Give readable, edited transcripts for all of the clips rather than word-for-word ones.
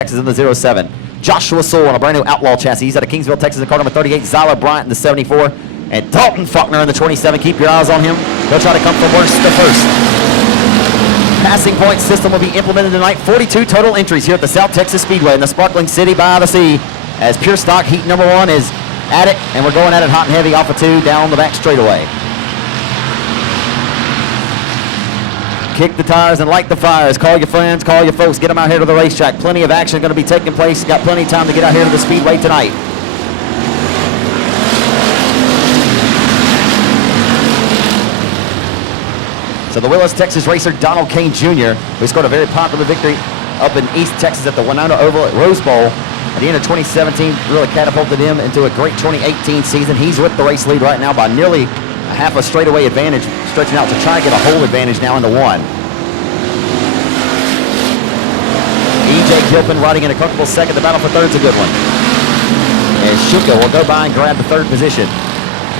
Texas in the 07. Joshua Sewell on a brand new Outlaw chassis. He's out of Kingsville, Texas, in car number 38. Zyler Bryant in the 74. And Dalton Faulkner in the 27. Keep your eyes on him. He'll try to come from worst to first. Passing point system will be implemented tonight. 42 total entries here at the South Texas Speedway in the sparkling city by the sea. As pure stock heat number 1 is at it, and we're going at it hot and heavy off of 2 down the back straightaway. Kick the tires and light the fires. Call your friends, call your folks, get them out here to the racetrack. Plenty of action going to be taking place. Got plenty of time to get out here to the Speedway tonight. So the Willis, Texas racer Donald Kane Jr., who scored a very popular victory up in East Texas at the Winona Oval at Rose Bowl at the end of 2017, really catapulted him into a great 2018 season. He's with the race lead right now by nearly a half a straightaway advantage, stretching out to try and get a whole advantage now into 1. E.J. Gilpin riding in a comfortable second. The battle for third's a good one. And Shuka will go by and grab the 3rd position.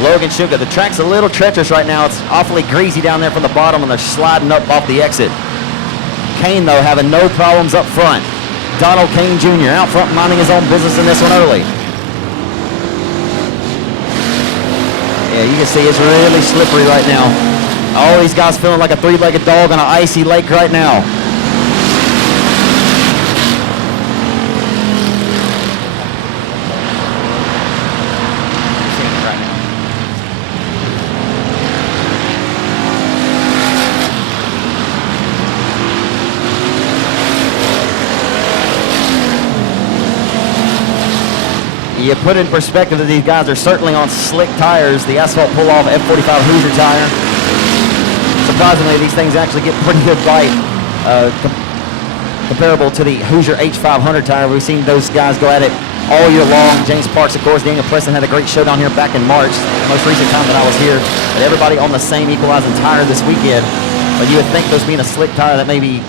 Logan Shuka, the track's a little treacherous right now. It's awfully greasy down there from the bottom, and they're sliding up off the exit. Kane, though, having no problems up front. Donald Kane Jr. out front minding his own business in this one early. Yeah, you can see it's really slippery right now. All these guys feeling like a 3-legged dog on an icy lake right now. You put in perspective that these guys are certainly on slick tires, the asphalt pull-off F45 Hoosier tire. Surprisingly, these things actually get pretty good bite comparable to the Hoosier H500 tire. We've seen those guys go at it all year long. James Parks, of course, Daniel Preston had a great showdown here back in March, the most recent time that I was here. But everybody on the same equalizing tire this weekend. But you would think those being a slick tire that may be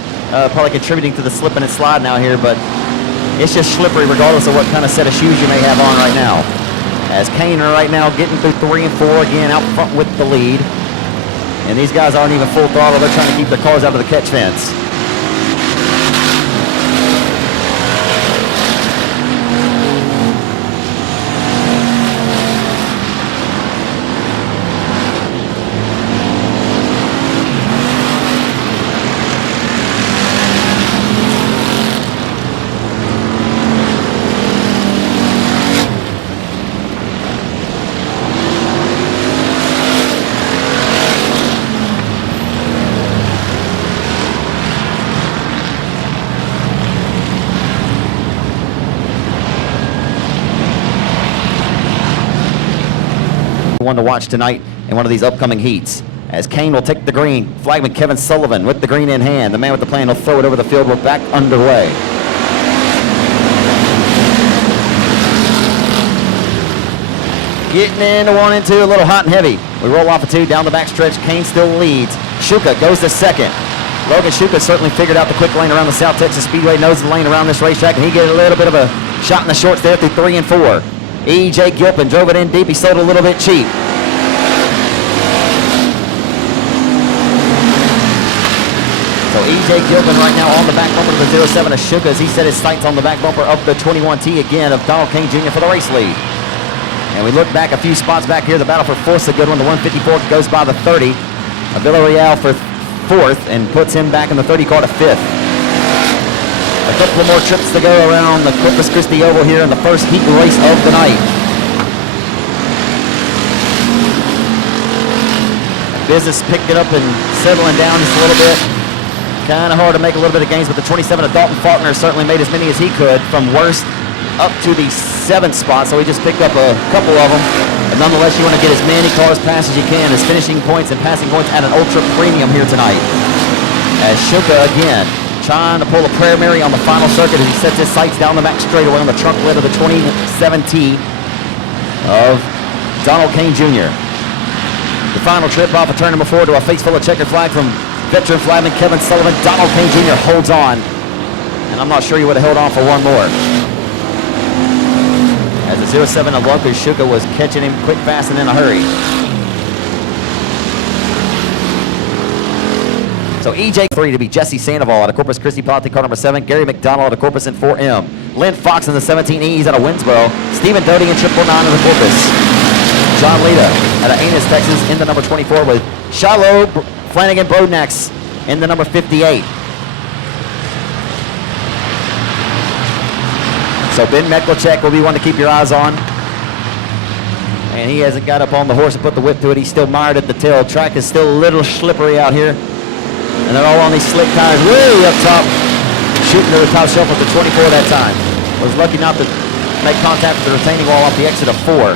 probably contributing to the slipping and sliding out here, but it's just slippery regardless of what kind of set of shoes you may have on right now. As Kane right now getting through 3 and 4, again out front with the lead. And these guys aren't even full throttle. They're trying to keep their cars out of the catch fence. One to watch tonight in one of these upcoming heats. As Kane will take the green, flagman Kevin Sullivan with the green in hand. The man with the plan will throw it over the field. We're back underway. Getting into 1 and 2, a little hot and heavy. We roll off of 2 down the back stretch. Kane still leads. Shuka goes to 2nd. Logan Shuka certainly figured out the quick lane around the South Texas Speedway, knows the lane around this racetrack, and he get a little bit of a shot in the shorts there through 3 and 4. E.J. Gilpin drove it in deep. He sold a little bit cheap. So E.J. Gilpin right now on the back bumper of the 07 of Shuka as he set his sights on the back bumper of the 21T again of Donald Kane Jr. for the race lead. And we look back a few spots back here. The battle for 4th's a good one. The 154 goes by the 30 of Villarreal for 4th and puts him back in the 30 car to 5th. A couple of more trips to go around the Corpus Christi Oval here in the first heat race of the night. Business picking up and settling down just a little bit. Kind of hard to make a little bit of gains, but the 27 of Dalton Faulkner certainly made as many as he could from worst up to the 7th spot, so he just picked up a couple of them. But nonetheless, you want to get as many cars past as you can as finishing points and passing points at an ultra premium here tonight. As Shuka again trying to pull a Prayer Mary on the final circuit as he sets his sights down the back straightaway on the trunk lid of the 27T of Donald Kane Jr. The final trip off of turn number 4 to a face full of checkered flag from veteran flagman Kevin Sullivan. Donald Kane Jr. holds on, and I'm not sure he would have held on for one more. As the 07 of Logan Shuka was catching him quick, fast, and in a hurry. So EJ3 to be Jesse Sandoval out of Corpus Christi, piloting car number 7. Gary McDonald out of Corpus in 4M. Lynn Fox in the 17E out of Winsboro. Stephen Doty in 999 of the Corpus. John Lita out of Annis, Texas in the number 24 with Shiloh Flanagan Brodnax in the number 58. So Ben Meklicek will be one to keep your eyes on. And he hasn't got up on the horse and put the whip to it. He's still mired at the tail. Track is still a little slippery out here. And they're all on these slick tires way up top. Shooting to the top shelf with the 24 that time. Was lucky not to make contact with the retaining wall off the exit of 4.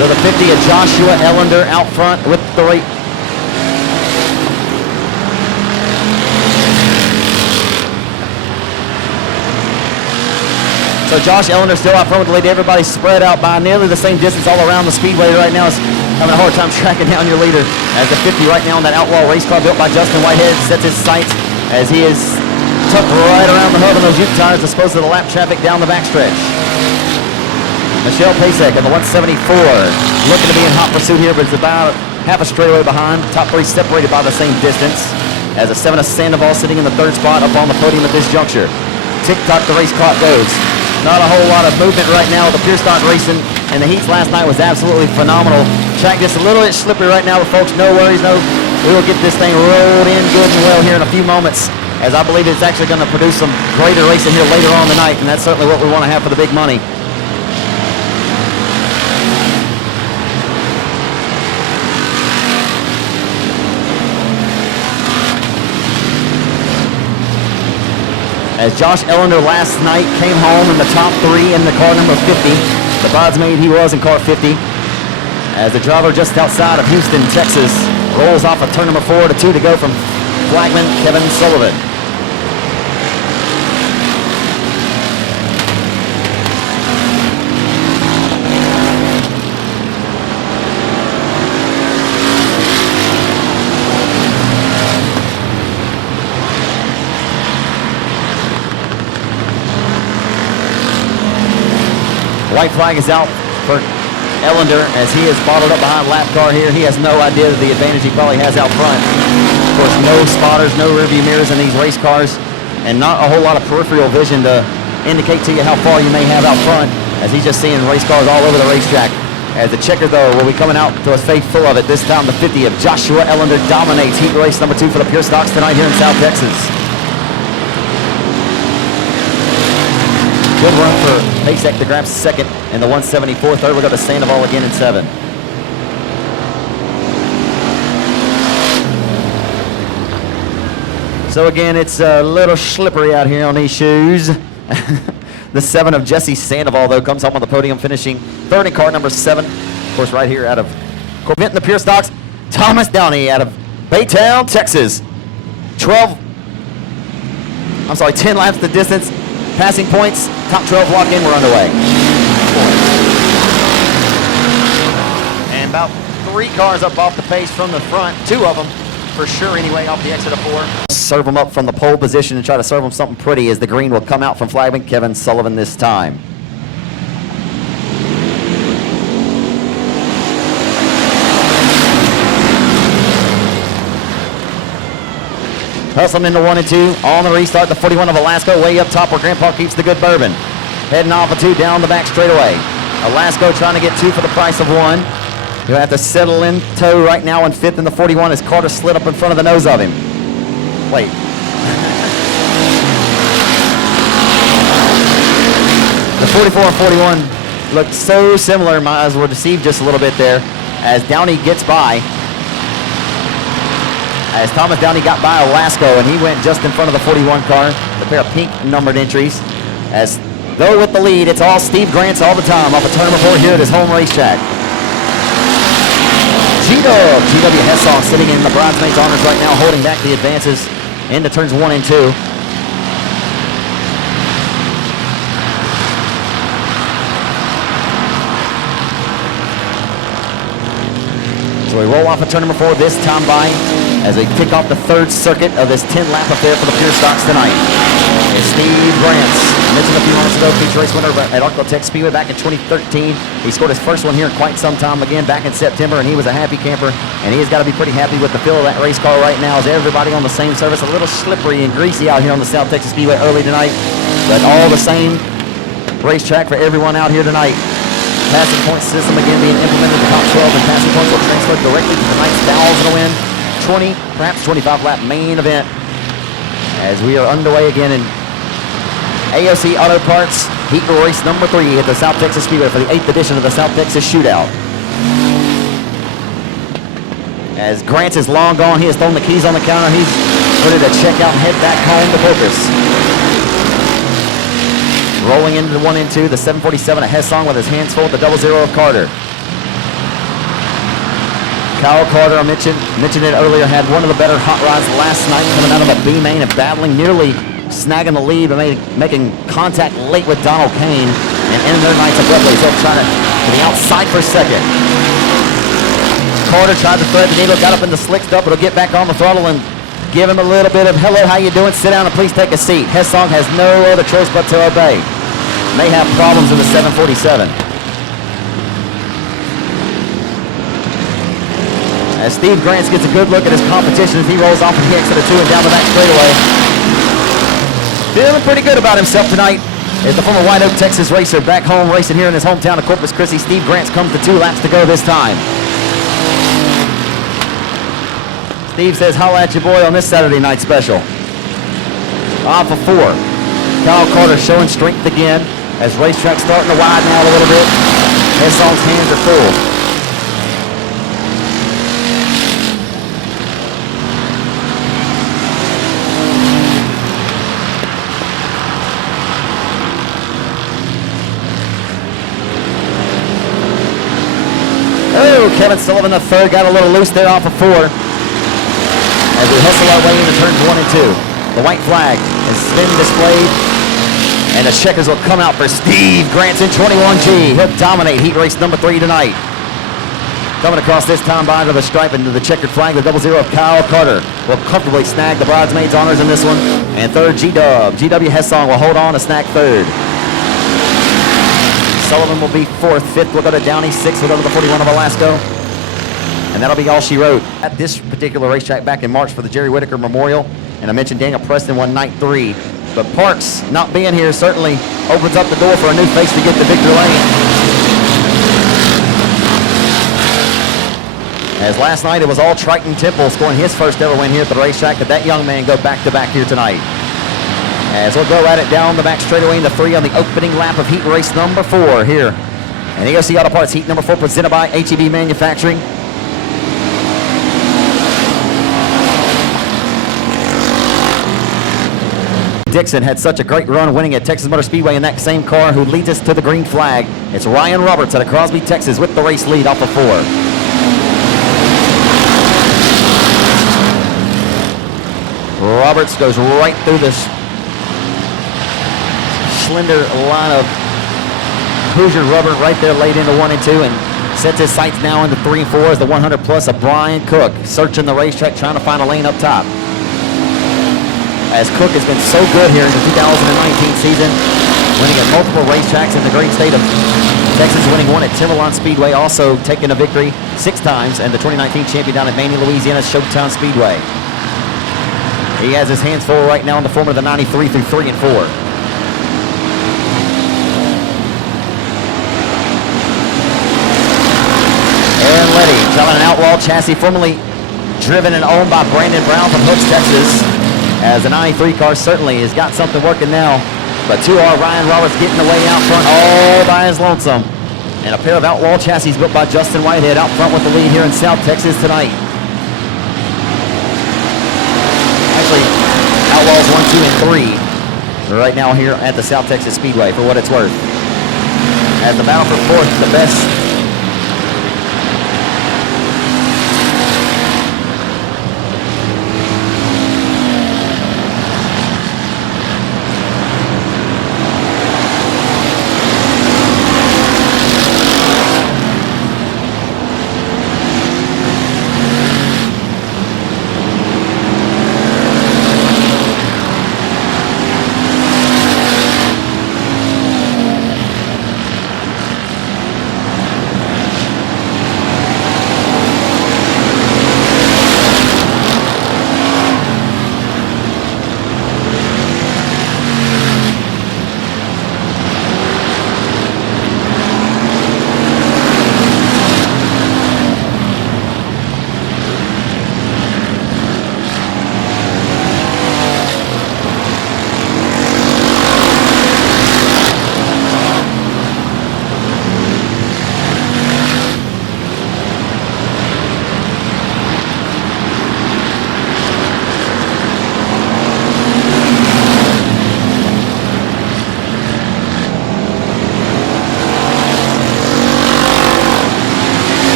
So the 50 of Joshua Ellender out front with the rate. So Josh Ellender still out front with the lead. Everybody's spread out by nearly the same distance all around the speedway right now. It's having a hard time tracking down your leader. As the 50 right now on that outlaw race car built by Justin Whitehead sets his sights as he is tucked right around the hub of those Ute tires disposed of the lap traffic down the backstretch. Michelle Pasek in the 174, looking to be in hot pursuit here, but it's about half a straightaway behind. Top 3 separated by the same distance. As a 7 of Sandoval sitting in the 3rd spot up on the podium at this juncture. Tick-tock, the race clock goes. Not a whole lot of movement right now with the pure stock racing, and the heats last night was absolutely phenomenal. Track just a little bit slippery right now, but folks, no worries, we will get this thing rolled in good and well here in a few moments, as I believe it's actually going to produce some greater racing here later on tonight, and that's certainly what we want to have for the big money. As Josh Ellender last night came home in the top 3 in the car number 50. The bridesmaid he was in car 50. As the driver just outside of Houston, Texas, rolls off of turn number 4 to 2 to go from flagman Kevin Sullivan. White flag is out for Ellender as he is bottled up behind lap car here. He has no idea of the advantage he probably has out front. Of course, no spotters, no rearview mirrors in these race cars, and not a whole lot of peripheral vision to indicate to you how far you may have out front, as he's just seeing race cars all over the racetrack. As the checker, though, will be coming out to a face full of it. This time the 50 of Joshua Ellender dominates heat race number 2 for the Pure Stocks tonight here in South Texas. Good run for Pasek to grab 2nd in the 174. 3rd, we'll go to Sandoval again in 7. So again, it's a little slippery out here on these shoes. The 7 of Jesse Sandoval, though, comes home on the podium, finishing 3rd in car number 7. Of course, right here out of Corvette in the Pure Stocks, Thomas Downey out of Baytown, Texas. 10 laps the distance. Passing points, top 12 locked in, we're underway. And about 3 cars up off the pace from the front, 2 of them for sure anyway off the exit of 4. Serve them up from the pole position and try to serve them something pretty as the green will come out from flagman Kevin Sullivan this time. Hustling into 1 and 2. On the restart, the 41 of Alaska way up top where Grandpa keeps the good bourbon. Heading off of 2 down the back straightaway. Alaska trying to get 2 for the price of 1. He'll have to settle in tow right now in 5th in the 41 as Carter slid up in front of the nose of him. Wait. The 44 and 41 looked so similar. My eyes were deceived just a little bit there as Downey gets by. As Thomas Downey got by Olasco, and he went just in front of the 41 car, the pair of pink numbered entries. As though with the lead, it's all Steve Grants all the time off of turn number 4 here at his home racetrack. GW Hessong sitting in the bridesmaids honors right now, holding back the advances into turns 1 and 2. So we roll off of turn number 4 this time by as they kick off the 3rd circuit of this 10-lap affair for the Pure Stocks tonight. And Steve Grants, mentioned a few moments ago, feature race winner at Texas Speedway back in 2013. He scored his first one here in quite some time, again back in September, and he was a happy camper. And he has got to be pretty happy with the feel of that race car right now as everybody on the same surface, a little slippery and greasy out here on the South Texas Speedway early tonight. But all the same racetrack for everyone out here tonight. Passing point system again being implemented. The top 12 and passing points will transfer directly to tonight's Thousand to Win 20, perhaps 25 lap main event. As we are underway again in AOC Auto Parts Heat Race number 3 at the South Texas Speedway for the 8th edition of the South Texas Shootout. As Grants is long gone, he has thrown the keys on the counter. He's ready to check out and head back home to Corpus. Rolling into the 1 and 2, the 747 of Hessong with his hands full, the 00 of Carter. Kyle Carter, I mentioned it earlier, had one of the better hot rods last night coming out of a B main and battling, nearly snagging the lead, but making contact late with Donald Kane and ending their nights abruptly. So trying to the outside for a second. Carter tried to thread the needle, got up in the slick stuff, but he'll get back on the throttle and give him a little bit of, hello, how you doing? Sit down and please take a seat. Hessong has no other choice but to obey. May have problems in the 747. As Steve Grants gets a good look at his competition as he rolls off of the exit of 2 and down the back straightaway. Feeling pretty good about himself tonight as the former White Oak, Texas racer back home racing here in his hometown of Corpus Christi. Steve Grants comes to 2 laps to go this time. Steve says, holla at your boy on this Saturday night special. Off of 4. Kyle Carter showing strength again as racetrack starting to widen out a little bit. Hessong's hands are full. Oh, Kevin Sullivan the third got a little loose there off of 4. As we hustle our way into turns 1 and 2. The white flag is then displayed, and the checkers will come out for Steve Grants in 21G. He'll dominate heat race number 3 tonight. Coming across this time by to the stripe into the checkered flag, the 00 of Kyle Carter will comfortably snag the bridesmaids honors in this one. And third, GW Hessong will hold on to snag 3rd. Sullivan will be 4th, 5th will go to Downey, 6th will go to the 41 of Olasco. And that'll be all she wrote at this particular racetrack back in March for the Jerry Whitaker Memorial. And I mentioned Daniel Preston won night 3. But Parks not being here certainly opens up the door for a new face to get to Victor Lane. As last night it was all Triton Temple scoring his first ever win here at the racetrack. Could that young man go back-to-back here tonight? As we'll go at it down the back straightaway into 3 on the opening lap of heat race number 4 here. And AOC Auto Parts heat number 4 presented by HEB Manufacturing. Dixon had such a great run winning at Texas Motor Speedway in that same car, who leads us to the green flag. It's Ryan Roberts out of Crosby, Texas with the race lead off of 4. Roberts goes right through this slender line of Hoosier rubber right there laid into 1 and 2 and sets his sights now into 3 and 4 as the 100 plus of Brian Cook searching the racetrack trying to find a lane up top. As Cook has been so good here in the 2019 season, winning at multiple racetracks in the great state of Texas, winning 1 at Timberline Speedway, also taking a victory 6 times, and the 2019 champion down at Manny, Louisiana's Showtown Speedway. He has his hands full right now in the form of the 93 through 3 and 4. And let chassis, formerly driven and owned by Brandon Brown from Hooks, Texas. As the 93 car certainly has got something working now. But 2R Ryan Roberts getting away out front all by his lonesome. And a pair of Outlaw chassis built by Justin Whitehead out front with the lead here in South Texas tonight. Actually, Outlaws 1, 2, and 3 right now here at the South Texas Speedway, for what it's worth. As the battle for fourth, the best.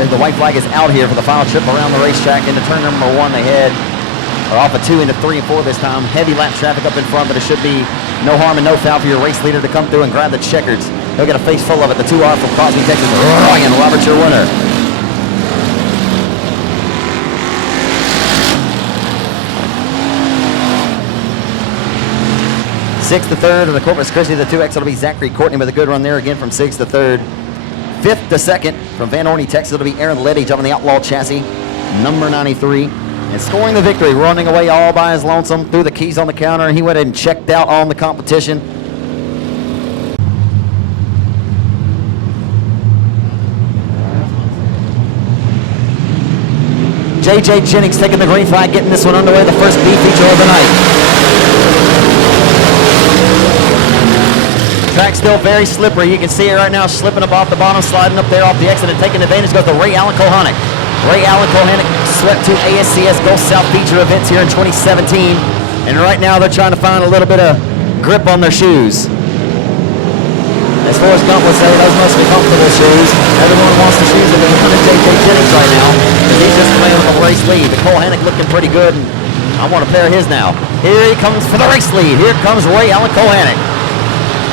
The white flag is out here for the final trip around the racetrack into turn number 1. They head off of 2 into 3 and 4 this time. Heavy lap traffic up in front, but it should be no harm and no foul for your race leader to come through and grab the checkers. He'll get a face full of it. The 2R from Crosby, Texas. Ryan Roberts, your winner. Sixth to third of the Corpus Christi. The 2X will be Zachary Courtney with a good run there again from 6th to 3rd. 5th to 2nd from Van Orney, Texas. It'll be Aaron Leddy jumping the Outlaw chassis, number 93. And scoring the victory, running away all by his lonesome, threw the keys on the counter, and he went and checked out on the competition. J.J. Jennings taking the green flag, getting this one underway, the first B feature of the night. Track still very slippery. You can see it right now, slipping up off the bottom, sliding up there off the exit, and taking advantage goes to Ray Allen Kohanic. Ray Allen Kohanic swept 2 ASCS Gulf South feature events here in 2017, and right now they're trying to find a little bit of grip on their shoes. As Forrest Gump would say, those must be comfortable shoes. Everyone wants the shoes of the J.J. Jennings right now, and he's just playing with the race lead. The Kohanic looking pretty good, and I want a pair of his now. Here he comes for the race lead. Here comes Ray Allen Kohanic.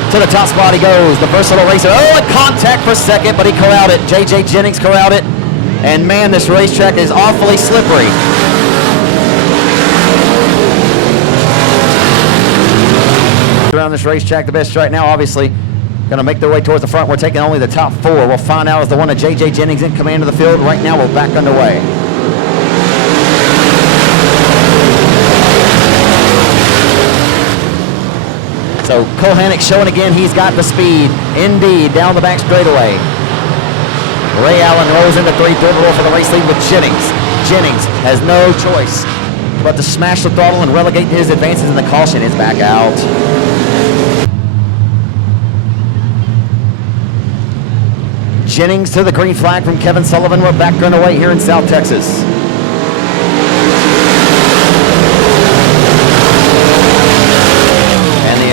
To the top spot he goes, the versatile racer. Oh, a contact for second, but he corralled it. J.J. Jennings corralled it. And man, this racetrack is awfully slippery. Around this racetrack, the best right now, obviously, going to make their way towards the front. We're taking only the top 4. We'll find out as the one of J.J. Jennings in command of the field. Right now, we're back underway. So Kohanic showing again he's got the speed. Indeed, down the back straightaway. Ray Allen rolls into 3, third roll for the race lead with Jennings. Jennings has no choice but to smash the throttle and relegate his advances, and the caution is back out. Jennings to the green flag from Kevin Sullivan. We're back underway here in South Texas.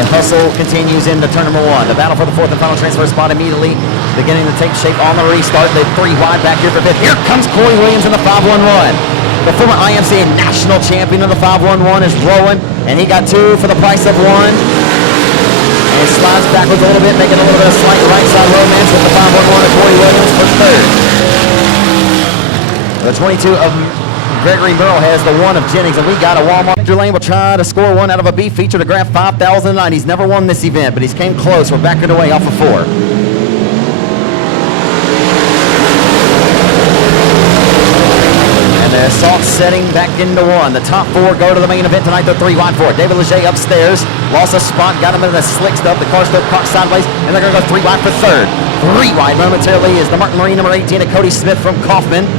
Hustle continues into turn number 1. The battle for the 4th and final transfer spot immediately beginning to take shape on the restart. The 3 wide back here for 5th. Here comes Corey Williams in the 511. The former IMCA national champion of the 511 is rolling, and he got 2 for the price of 1. And he slides backwards a little bit, making a little bit of slight right side romance with the 511 of Corey Williams for 3rd. The 22 of Gregory Merle has the 1 of Jennings, and we got a Walmart. Lane will try to score 1 out of a B feature to grab 5,009. He's never won this event, but he's came close. We're backing away off of 4. The assault setting back into 1. The top 4 go to the main event tonight. They're 3 wide for it. David Leger upstairs. Lost a spot. Got him into the slick stuff. The car still cocked sideways. And they're going to go 3 wide for 3rd. 3 wide momentarily is the Martin Marine number 18 of Cody Smith from Kaufman.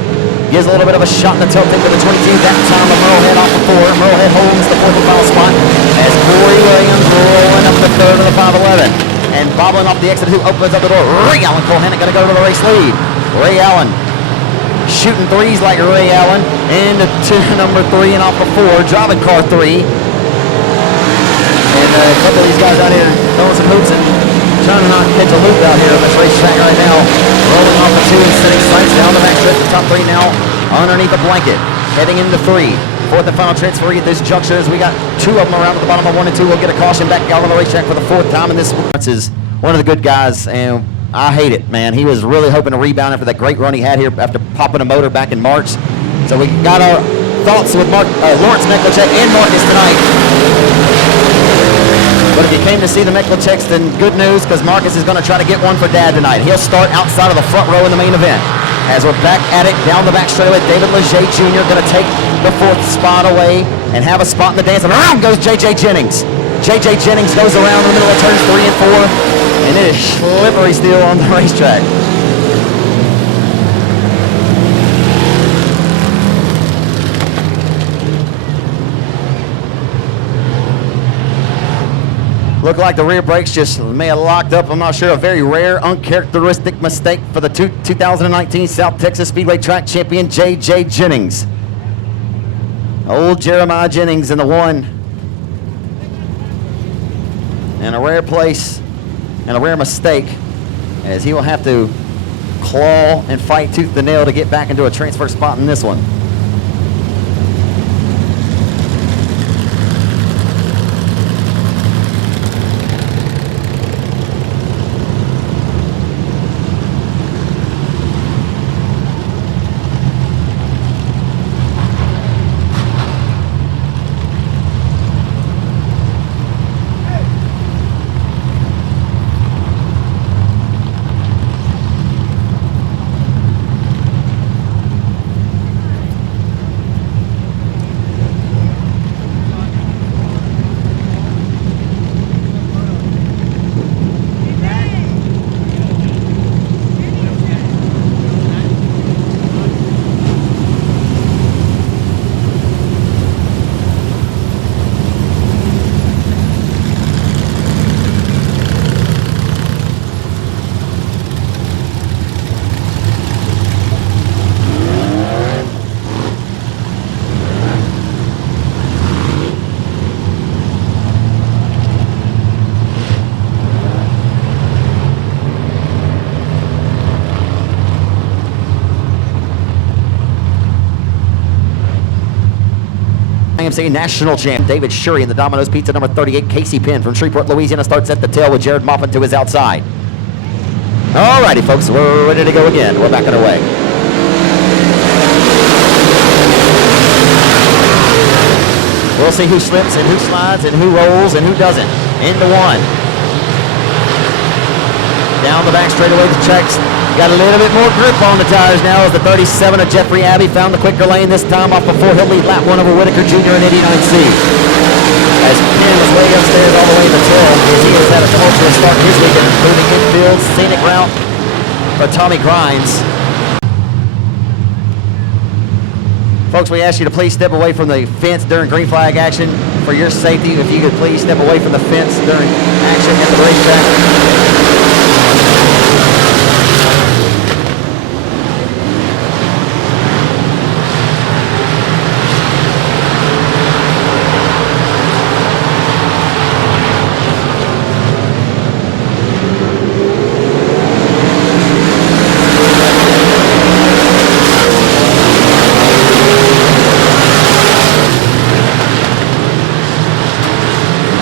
Gives a little bit of a shot in the tilt into the 22. That time of Merlehead off of 4. Merlehead holds the 4th and final spot as Corey Williams rolling up the 3rd of the 511. And bobbling off the exit 2 opens up the door. Ray Allen Colhannon going to go to the race lead. Ray Allen shooting 3s like Ray Allen into number 3 and off of 4, driving car 3. And a couple of these guys out here throwing some hoops and trying to not catch a loop out here on this racetrack right now. Rolling off of 2 and setting sights down the back stretch. The top 3 now underneath the blanket. Heading into 3. 4th and final transfer at this juncture as we got 2 of them around at the bottom of 1 and 2. We'll get a caution back out on the racetrack for the 4th time. And this is one of the good guys, and I hate it, man. He was really hoping to rebound after that great run he had here after popping a motor back in March. So we got our thoughts with Lawrence Meklicek and Marcus tonight. But if you came to see the Mekliceks, then good news, because Marcus is going to try to get one for Dad tonight. He'll start outside of the front row in the main event. As we're back at it, down the back straightaway, David Leger Jr. going to take the 4th spot away and have a spot in the dance. And around goes J.J. Jennings. J.J. Jennings goes around in the middle of turns 3 and 4. And it is slippery still on the racetrack. Looked like the rear brakes just may have locked up. I'm not sure. A very rare, uncharacteristic mistake for the 2019 South Texas Speedway track champion, J.J. Jennings. Old Jeremiah Jennings in the 1. And a rare place and a rare mistake, as he will have to claw and fight tooth and nail to get back into a transfer spot in this one. IMC National Champ David Shurey in the Domino's Pizza number 38. Casey Penn from Shreveport, Louisiana starts at the tail with Jared Moffin to his outside. Alrighty, folks, we're ready to go again. We're backing away. We'll see who slips and who slides and who rolls and who doesn't. Into 1. Down the back straightaway, the checks. Got a little bit more grip on the tires now as the 37 of Jeffrey Abbey found the quicker lane this time off before he'll lead lap 1 over Whitaker Jr. in 89C. As Penn was way upstairs all the way to 12, as he has had a tumultuous start his weekend, including infield, scenic route for Tommy Grimes. Folks, we ask you to please step away from the fence during green flag action for your safety. If you could please step away from the fence during action at the racetrack.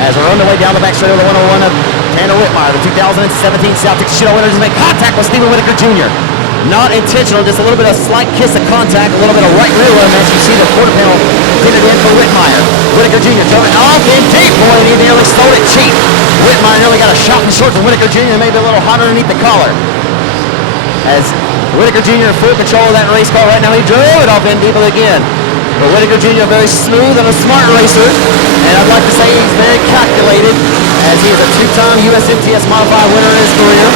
As we're on the way down the back straight of the 101 of Tanner Whitmire, the 2017 South Texas Shootout winners, make contact with Stephen Whitaker Jr. Not intentional, just a little bit of slight kiss of contact, a little bit of right rear rim as you see the quarter panel did it in for Whitmire. Whitaker Jr. drove it off in deep, boy, and he nearly stole it cheap. Whitmire nearly got a shot in short from Whitaker Jr. maybe a little hot underneath the collar. As Whitaker Jr. in full control of that race car right now, he drove it off in deep again. But Whitaker Jr. very smooth and a smart racer, and I'd like to say he's very calculated as he is a two-time USMTS Modified winner in his career.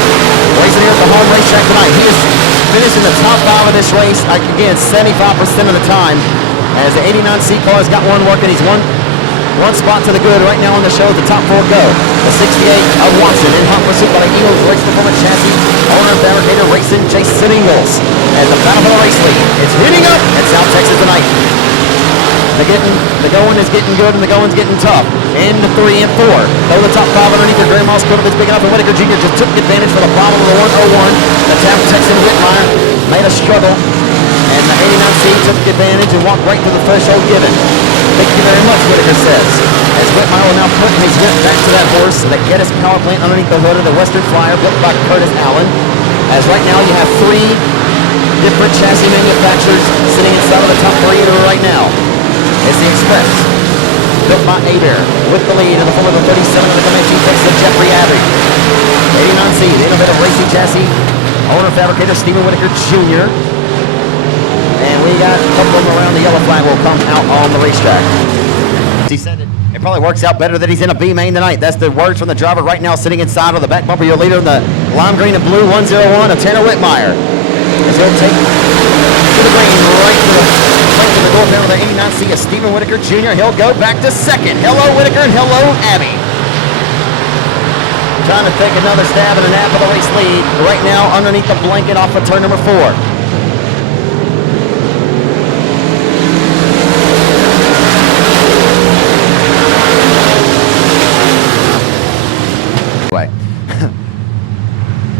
Racing here at the home racetrack tonight. He is finishing the top 5 of this race, again, 75% of the time. As the 89C car has got one working, he's one spot to the good right now on the show. The top 4 go. The 68 of Watson in hot pursuit by the Eagles Race Performance Chassis. Owner and fabricator racing Jason Ingalls. As the battle for the race lead, it's heating up at South Texas tonight. The going is getting good and the going's getting tough. Into 3 and 4. Though the top 5 underneath the Grey Moss curve is big enough, and Whitaker Jr. just took advantage for the bottom of the 101. The South Texan Whitmire made a struggle, and the 89C took advantage and walked right to the threshold given. Thank you very much, Whitaker says. As Whitmire will now put his whip back to that horse, the Geddes power plant underneath the hood of the Western Flyer built by Curtis Allen. As right now you have 3 different chassis manufacturers sitting inside of the top 3 right now. It's the Express, built by Abear, with the lead in the form of the 37 of the Comanche Texas Jeffrey Abbey. 89C, the innovative racing chassis, owner fabricator Stephen Whitaker Jr. And we got a couple of them around the yellow flag will come out on the racetrack. He said it probably works out better that he's in a B main tonight. That's the words from the driver right now sitting inside of the back bumper. Your leader in the lime green and blue 101 of Tanner Whitmire. As he'll take to the green right to the door panel of the 89C of Stephen Whitaker Jr. He'll go back to second. Hello, Whitaker, and hello, Abbey. Trying to take another stab at a nap of the race lead. Right now, underneath the blanket off of turn number 4.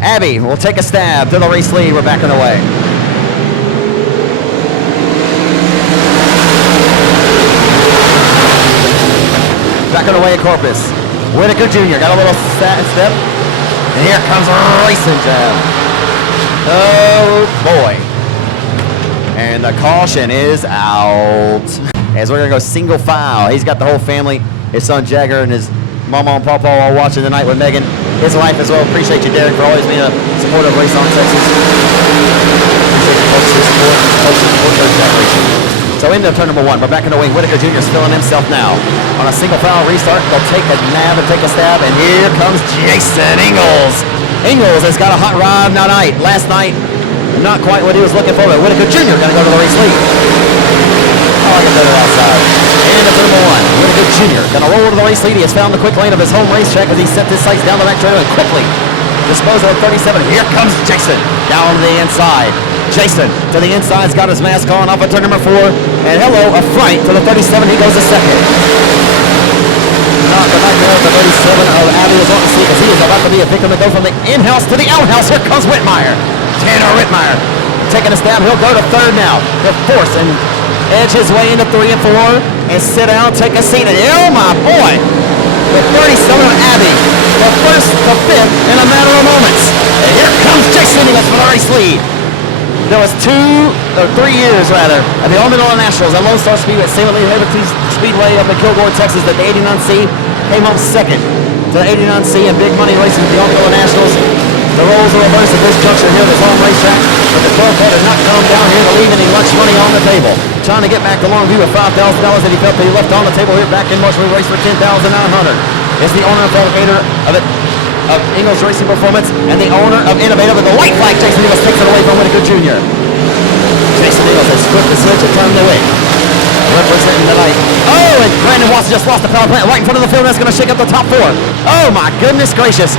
Abbey will take a stab to the race lead. We're back on the way. Back on the way at Corpus. Whitaker Jr. got a little step. And here comes a racing jab. Oh boy. And the caution is out. As we're going to go single file. He's got the whole family. His son Jagger and his mama and papa all watching tonight with Megan. His wife as well. Appreciate you, Derek, for always being a supporter of Race on Texas. Appreciate your support of that racing. So into turn number 1, we're back in the wing. Whitaker Jr. is filling himself now. On a single foul restart, they'll take a nab and take a stab, and here comes Jason Ingalls. Ingalls has got a hot ride tonight. Last night, not quite what he was looking for, but Whitaker Jr. going to go to the race lead. Oh, I can better outside. Into turn number 1, Whitaker Jr. going to roll to the race lead. He has found the quick lane of his home racetrack as he set his sights down the back trailer and quickly dispose of 37. Here comes Jason down to the inside. Jason to the inside's got his mask on off of turn number 4. And hello, a fright to the 37. He goes to second. Not the nightmare of the 37 of Abbey was on to see as he is about to be a victim to go from the in-house to the out-house. Here comes Whitmire. Tanner Whitmire taking a stab. He'll go to third now. He'll force and edge his way into 3 and 4 and sit down, take a seat. And oh my boy, the 37 of Abbey, the first to fifth in a matter of moments. And here comes Jason Ingalls for the race lead. There was 3 years rather at the All-Middle Nationals at Lone Star Speedway at St. Louis Liberty Speedway up in Kilgore, Texas, that the 89C came home second to the 89C and big money racing at the All-Middle Nationals. The roles are reversed at this juncture here at this home racetrack, but the 12-head had not come down here to leave any lunch money on the table. Trying to get back to Longview with $5,000 that he felt that he left on the table here back in March when we raced for $10,900. It's the owner and fabricator of Ingalls Racing Performance and the owner of Innovative with the white flag. Jason Ingalls takes it away from Whitaker Jr. Jason Ingalls has flipped the switch and turned the way. Representing tonight. Oh, and Brandon Watson just lost the power plant right in front of the field. That's going to shake up the top 4. Oh my goodness gracious.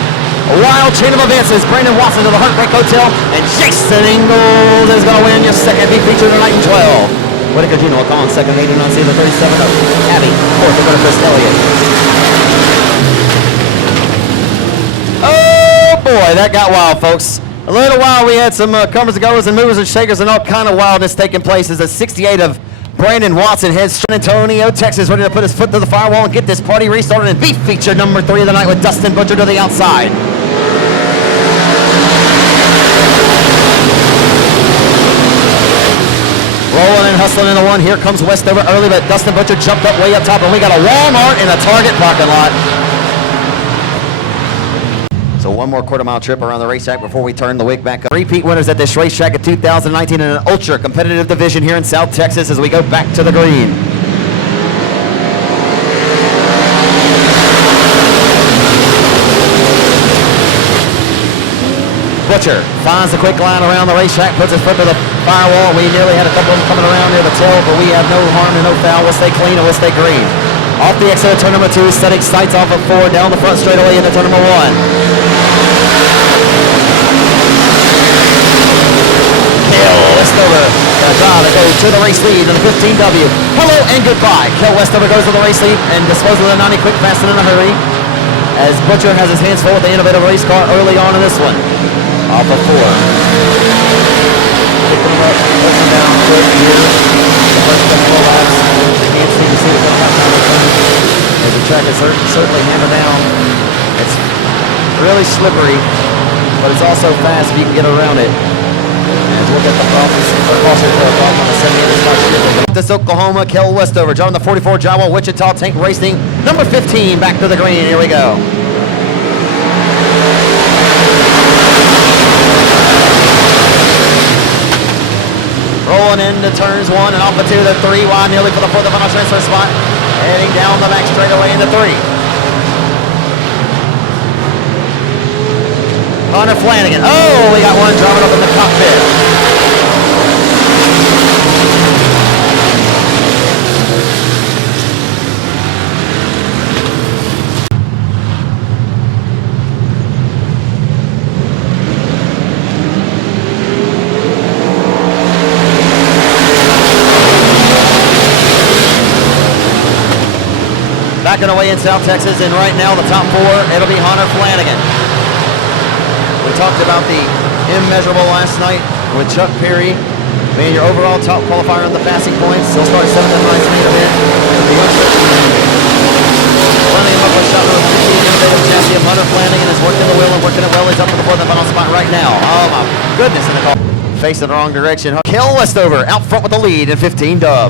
A wild chain of events as Brandon Watson to the Heartbreak Hotel, and Jason Ingalls is going to win your second B feature tonight in 12. Whitaker Jr. will call on second, 89C, the 37 of Abbey. Fourth, we're going to Chris Elliott. Oh boy, that got wild, folks. A little while we had some comers and goers and movers and shakers and all kind of wildness taking place as the 68 of Brandon Watson heads San Antonio, Texas, ready to put his foot to the firewall and get this party restarted in beef feature number 3 of the night with Dustin Butcher to the outside. hustling in the one. Here comes Westover early, but Dustin Butcher jumped up way up top, and we got a Walmart in a Target parking lot. So one more quarter-mile trip around the racetrack before we turn the wig back up. Repeat winners at this racetrack in 2019 in an ultra-competitive division here in South Texas as we go back to the green. Butcher finds the quick line around the racetrack, puts his foot to the firewall. We nearly had a couple of them coming around near the tail, but we have no harm and no foul. We'll stay clean and we'll stay green. Off the exit of turn number 2, setting sights off of 4, down the front straightaway into turn number 1. Kel Westover gonna drive to go to the race lead in the 15W. Hello and goodbye. Kel Westover goes to the race lead and disposes of the 90 quick, fast, and in a hurry. As Butcher has his hands full with the innovative race car early on in this one. Off of 4. Picking him up, pushing down quick here. The first couple of laps. You can't seem to see it coming out of the as the track is certainly hammered down. It's really slippery, but it's also fast if you can get around it. And we'll get the problems on the 78 spot. This Oklahoma, Kel Westover, driving the 44 Jawa Wichita Tank Racing, number 15, back to the green. Here we go. Rolling into turns 1 and off of 2, the 3 wide, nearly for the 4th and final transfer spot. Heading down the back straightaway into 3. Hunter Flanagan. Oh, we got one driving up in the cockpit. Backing away in South Texas, and right now the top 4, it'll be Hunter Flanagan. We talked about the immeasurable last night with Chuck Perry being your overall top qualifier in the passing points. He'll start 7th and 9th main event. Running him up a shot with the innovative chassis of Hunter Flanagan is working the wheel and working it well. He's up for the 4th and final spot right now. Oh my goodness, in the car. Facing the wrong direction. Kel Westover out front with the lead in 15 dub.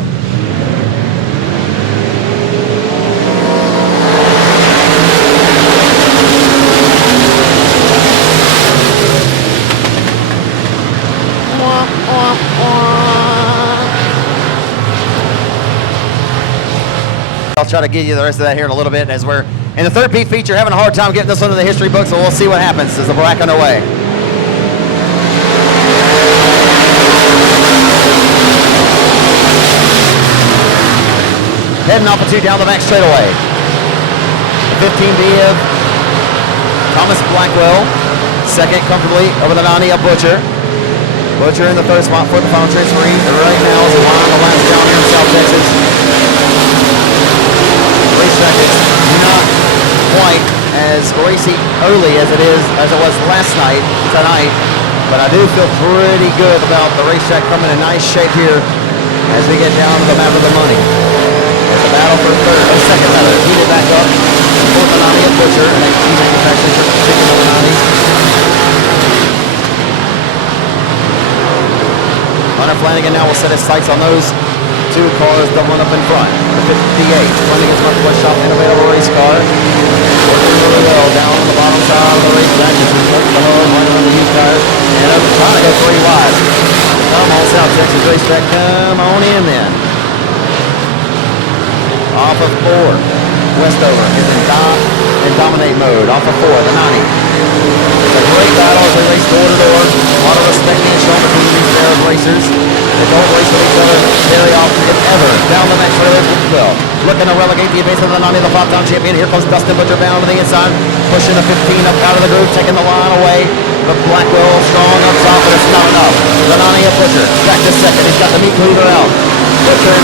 I'll try to give you the rest of that here in a little bit as we're in the 3rd P feature, having a hard time getting this one to the history book, so we'll see what happens as the black underway. Heading off of 2 down the back straightaway. The 15B of Thomas Blackwell, 2nd comfortably over the 90 of Butcher. Butcher in the 3rd spot for the final transferee. Right now is a line the laps down here in South Texas. Racetrack is not quite as racy early as it was last night, tonight, but I do feel pretty good about the racetrack coming in nice shape here as we get down to the map of the money. As the battle for 2nd battle heated back up for the 90 of Butcher, and then key manufacturing for the 90. Hunter Flanagan now will set his sights on those 2 cars doubling up in front. The 58, running his Northwest Shop innovative race car. Working really well down on the bottom side of the racetrack. Just working the hose, running on the used tires. And I'm trying to go 3 wide. Come on, South Texas racetrack, come on in then. Off of 4, Westover is in dominate mode. Off of 4, the 90. It's a great battle as they race door to door. A lot of respect being shown between these pair of racers. They don't race with each other very often, if ever. Down the next race as well. Looking to relegate the advance of the 90, the 5-time champion. Here comes Dustin Butcher bound to the inside. Pushing the 15 up out of the groove, taking the line away. But Blackwell strong up top, but it's not enough. The 90 of Butcher back to 2nd. He's got the meat cleaver out. Butcher,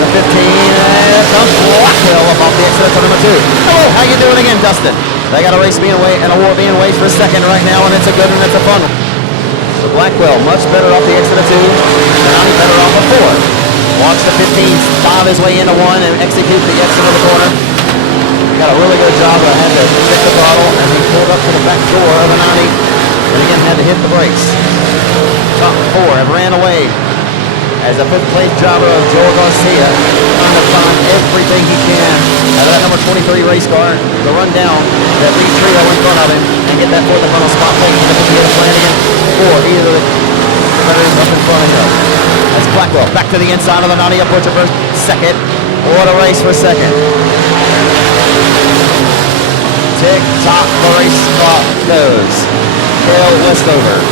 the 15, and comes Blackwell up off the exit of number 2. Hello, how you doing again, Dustin? They got a race being away and a war being waged for 2nd right now, and it's a good and it's a fun one. So Blackwell much better off the exit of 2, the 90 better off of 4. Watch the 15 dive his way into 1 and execute the exit of the corner. Got a really good job. I had to check the throttle as he pulled up to the back door of the 90, and again had to hit the brakes. Top 4 have ran away as the fifth place driver of Joel Garcia trying to find everything he can out of that number 23 race car to run down that lead trio in front of him and get that fourth and final spot taken to Peter Flanagan or either of the competitors up in front of him. That's Blackwell back to the inside of the Nadia Butcher for second. What a race for second. Tick-tock, the race clock goes. Cale Westover.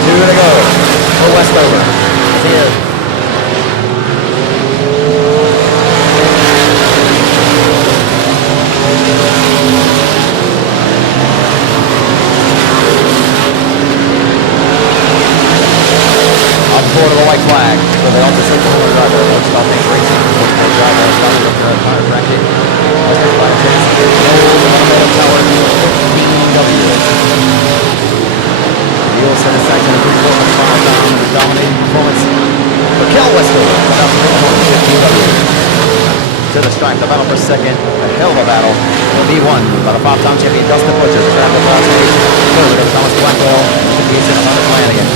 2 to go for Westover. See it. Up forward of the white flag. So they also say the driver. Looks about Nate Racing. Driver started up the tire bracket. Western flag chase. Tower 15W. Nielsen is second and 3/4 mile down. Dominating performance for Cale Westover. To the stripe, the battle for second. A hell of a battle. Will be won by the 5-time champion Dustin Butcher. The driver last stage. Third is Thomas Blackwell. The Jason Hunter Flanagan.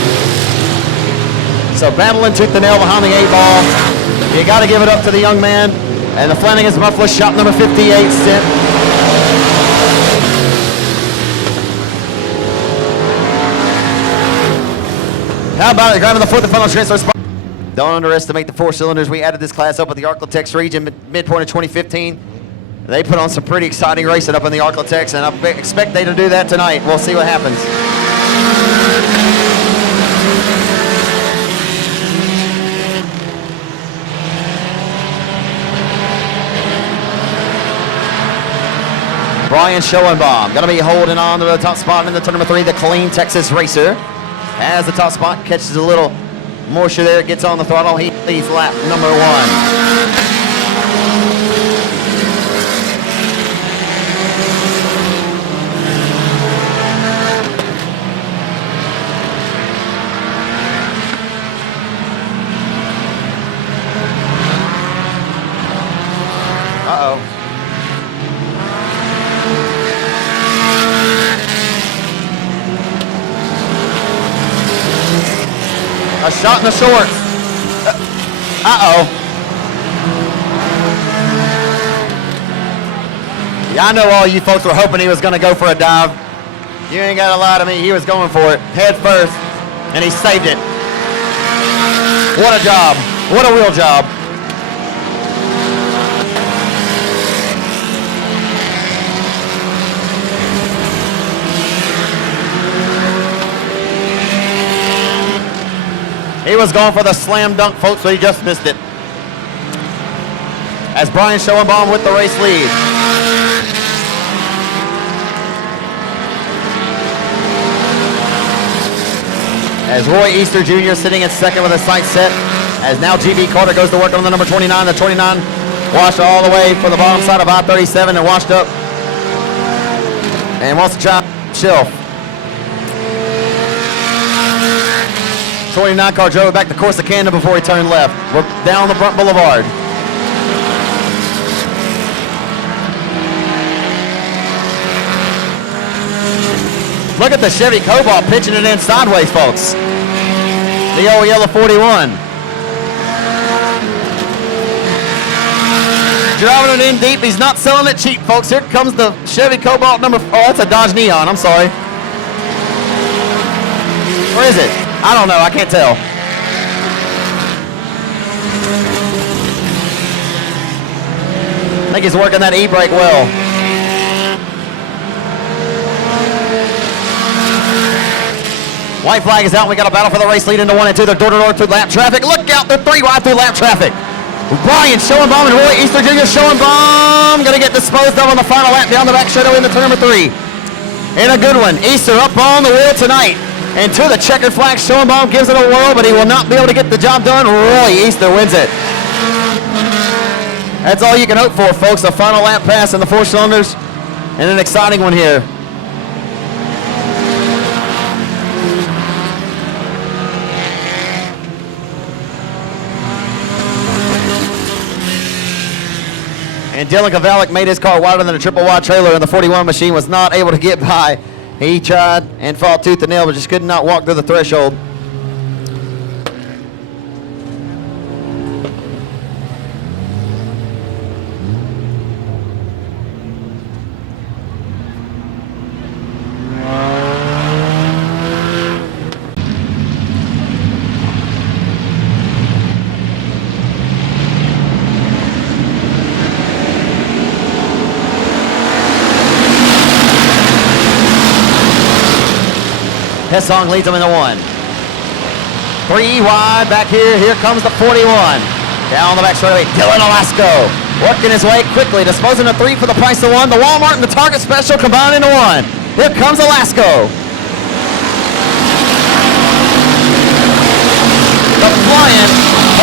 So battling tooth and nail behind the 8 ball. You got to give it up to the young man. And the Flanagan's muffler shot number 58 sent. How about it? Grabbing the fourth and final transfer spot. Don't underestimate the 4 cylinders. We added this class up at the Arklatex region midpoint of 2015. They put on some pretty exciting racing up in the Arklatex, and I expect they to do that tonight. We'll see what happens. Brian Schoenbaum going to be holding on to the top spot in the turn number 3, the clean Texas racer. As the top spot catches a little moisture there, gets on the throttle. He leads lap number 1. Uh-oh. A shot in the short. Uh-oh. Yeah, I know all you folks were hoping he was going to go for a dive. You ain't got to lie to me. He was going for it head first, and he saved it. What a job. What a wheel job. He was going for the slam dunk, folks, but he just missed it. As Brian Schoenbaum with the race lead. As Roy Easter Jr. sitting in second with a sight set. As now GB Carter goes to work on the number 29. The 29 washed all the way for the bottom side of I-37 and washed up. And wants to try shelf. 29 car drove back to Corsicana before he turned left. We're down the front boulevard. Look at the Chevy Cobalt pitching it in sideways, folks. The old yellow 41. Driving it in deep. He's not selling it cheap, folks. Here comes the Chevy Cobalt number, oh, that's a Dodge Neon, I'm sorry. Where is it? I don't know, I can't tell. I think he's working that e-brake well. White flag is out. We got a battle for the race lead into 1 and 2. They're door-to-door through lap traffic. Look out, they're 3 wide through lap traffic. Brian Schoenbaum and Roy Easter Jr. Schoenbaum gonna get disposed of on the final lap down the back straightaway into turn number 3. In a good one. Easter up on the wheel tonight. And to the checkered flag, Schoenbaum gives it a whirl, but he will not be able to get the job done. Roy Easter wins it. That's all you can hope for, folks. A final lap pass in the 4 cylinders, and an exciting one here. And Dylan Kovalik made his car wider than a triple wide trailer, and the 41 machine was not able to get by He tried and fought tooth and nail, but just could not walk through the threshold. Hessong leads him in the 1. 3 wide back here. Here comes the 41. Down the back straightaway, Dylan Alasko working his way quickly, disposing of 3 for the price of 1. The Walmart and the Target Special combined into 1. Here comes Alasko. The Flying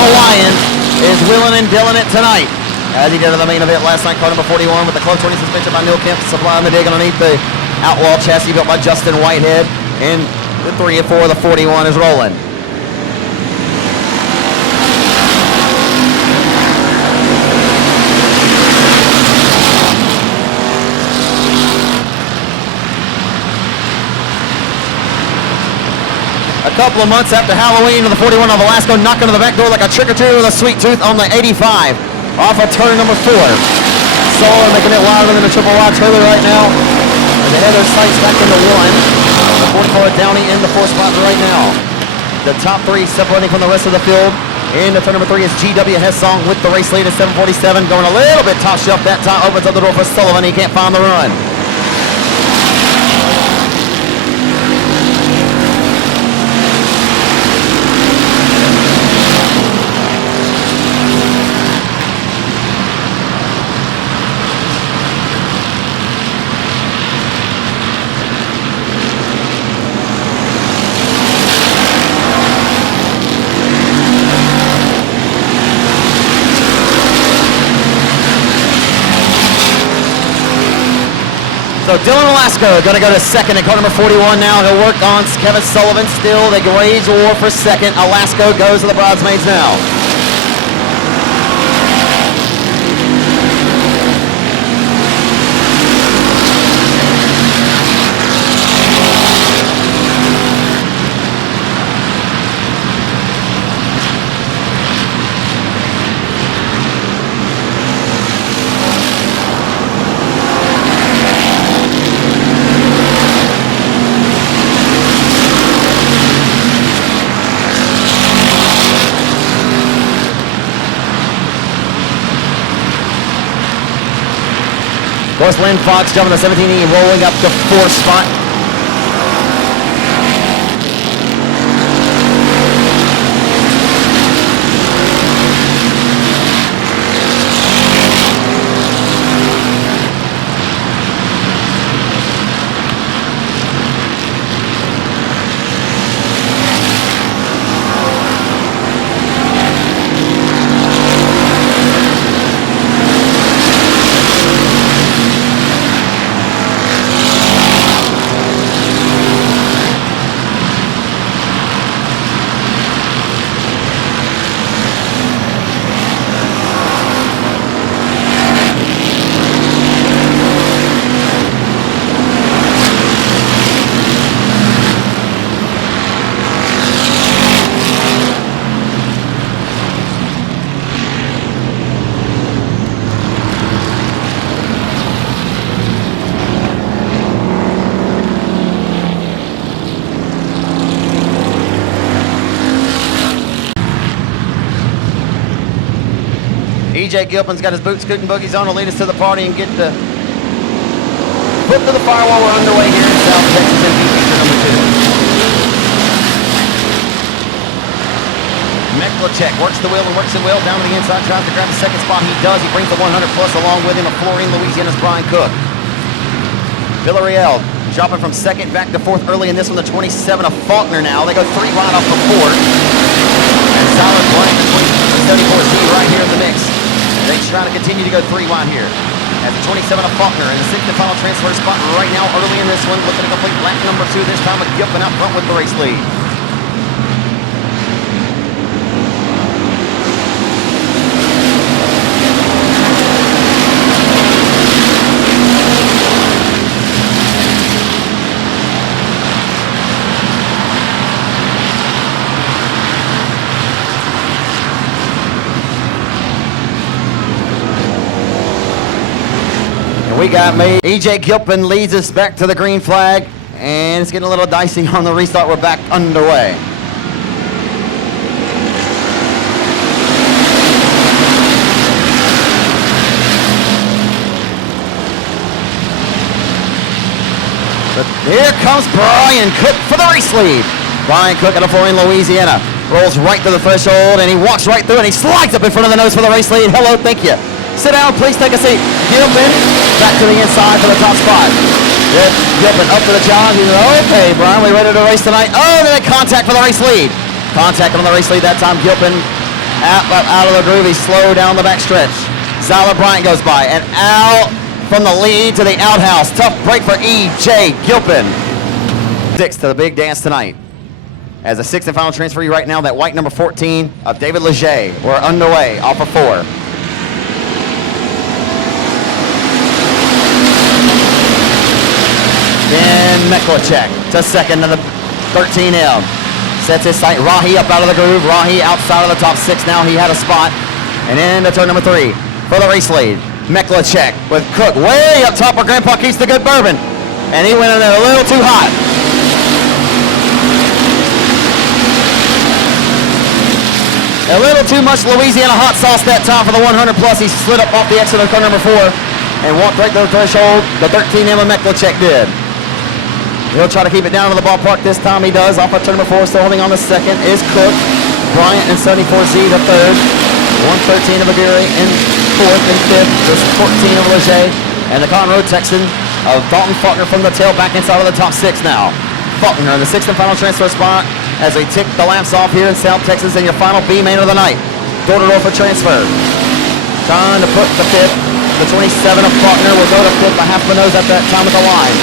Hawaiian is willing and dealing it tonight, as he did in the main event last night. Car number 41 with the club 20 suspension by Neil Kemp, supplying the dig underneath the Outlaw chassis built by Justin Whitehead. And the 3 and 4, the 41 is rolling. A couple of months after Halloween, the 41 of Alasko knocking on the back door like a trick-or-treater with a sweet tooth on the 85 off of turn number 4. Solar making it louder than the triple wide trailer right now. And the header sights back into 1. The 44 Downey in the 4th spot right now. The top 3 separating from the rest of the field. In the turn number 3 is GW Hessong with the race lead at 747. Going a little bit top shelf that time. Opens up the door for Sullivan. He can't find the run. So Dylan Alasko going to go to second in car number 41 now. He'll work on Kevin Sullivan still. They wage war for second. Alasko goes to the bridesmaids now. Of course, Lynn Fox jumping the 17E, rolling up to 4th spot. EJ Gilpin's got his boots, scooting boogies on to lead us to the party and get the foot to the firewall. We're underway here in South Texas MP feature number 2. Meklacek works the wheel and works it well down to the inside, tries to grab the second spot. He does. He brings the 100 plus along with him of Florine, Louisiana's Brian Cook. Villarreal dropping from second back to 4th early in this one. The 27 of Faulkner now. They go 3 wide off the 4th. And Silas Blank, the 74C right here in the mix. They try to continue to go 3 wide here. As the 27 of Faulkner in the 6th and final transfer spot right now early in this one. Looking to complete lap number 2 this time with Gilpin out front with the race lead. got made. E.J. Gilpin leads us back to the green flag, and it's getting a little dicey on the restart. We're back underway. But here comes Brian Cook for the race lead. Brian Cook out of Florida, Louisiana. Rolls right to the threshold, and he walks right through, and he slides up in front of the nose for the race lead. Hello, thank you. Sit down, please take a seat. Gilpin back to the inside for the top spot. Gilpin up to the job. He's okay, Brian, we ready to race tonight? Oh, they make contact for the race lead. Contact on the race lead that time. Gilpin out of the groove. He's slow down the back stretch. Zyler Bryant goes by, and out from the lead to the outhouse. Tough break for E.J. Gilpin. 6 to the big dance tonight. As a sixth and final transfer right now, that white number 14 of David Leger. We're underway off of 4. Ben Meklicek to second to the 13M. Sets his sight. Rahi up out of the groove. Rahi outside of the top 6 now. He had a spot. And into turn number 3 for the race lead. Meklicek with Cook way up top where Grandpa keeps the good bourbon. And he went in there a little too hot. A little too much Louisiana hot sauce that time for the 100 plus. He slid up off the exit of turn number 4 and walked right to the threshold. The 13M of Meklicek did. He'll try to keep it down to the ballpark this time. He does. Off of turn number 4, still holding on the second is Cook. Bryant and 74Z the third. 113 of Aguirre in 4th and 5th. This 14 of Leger. And the Cotton Road Texan of Dalton Faulkner from the tail back inside of the top 6 now. Faulkner in the 6th and final transfer spot as we tick the laps off here in South Texas in your final B main of the night. Door-to-door for transfer. Trying to put the 5th. The 27 of Faulkner will go to 5th by half a nose at that time at the line.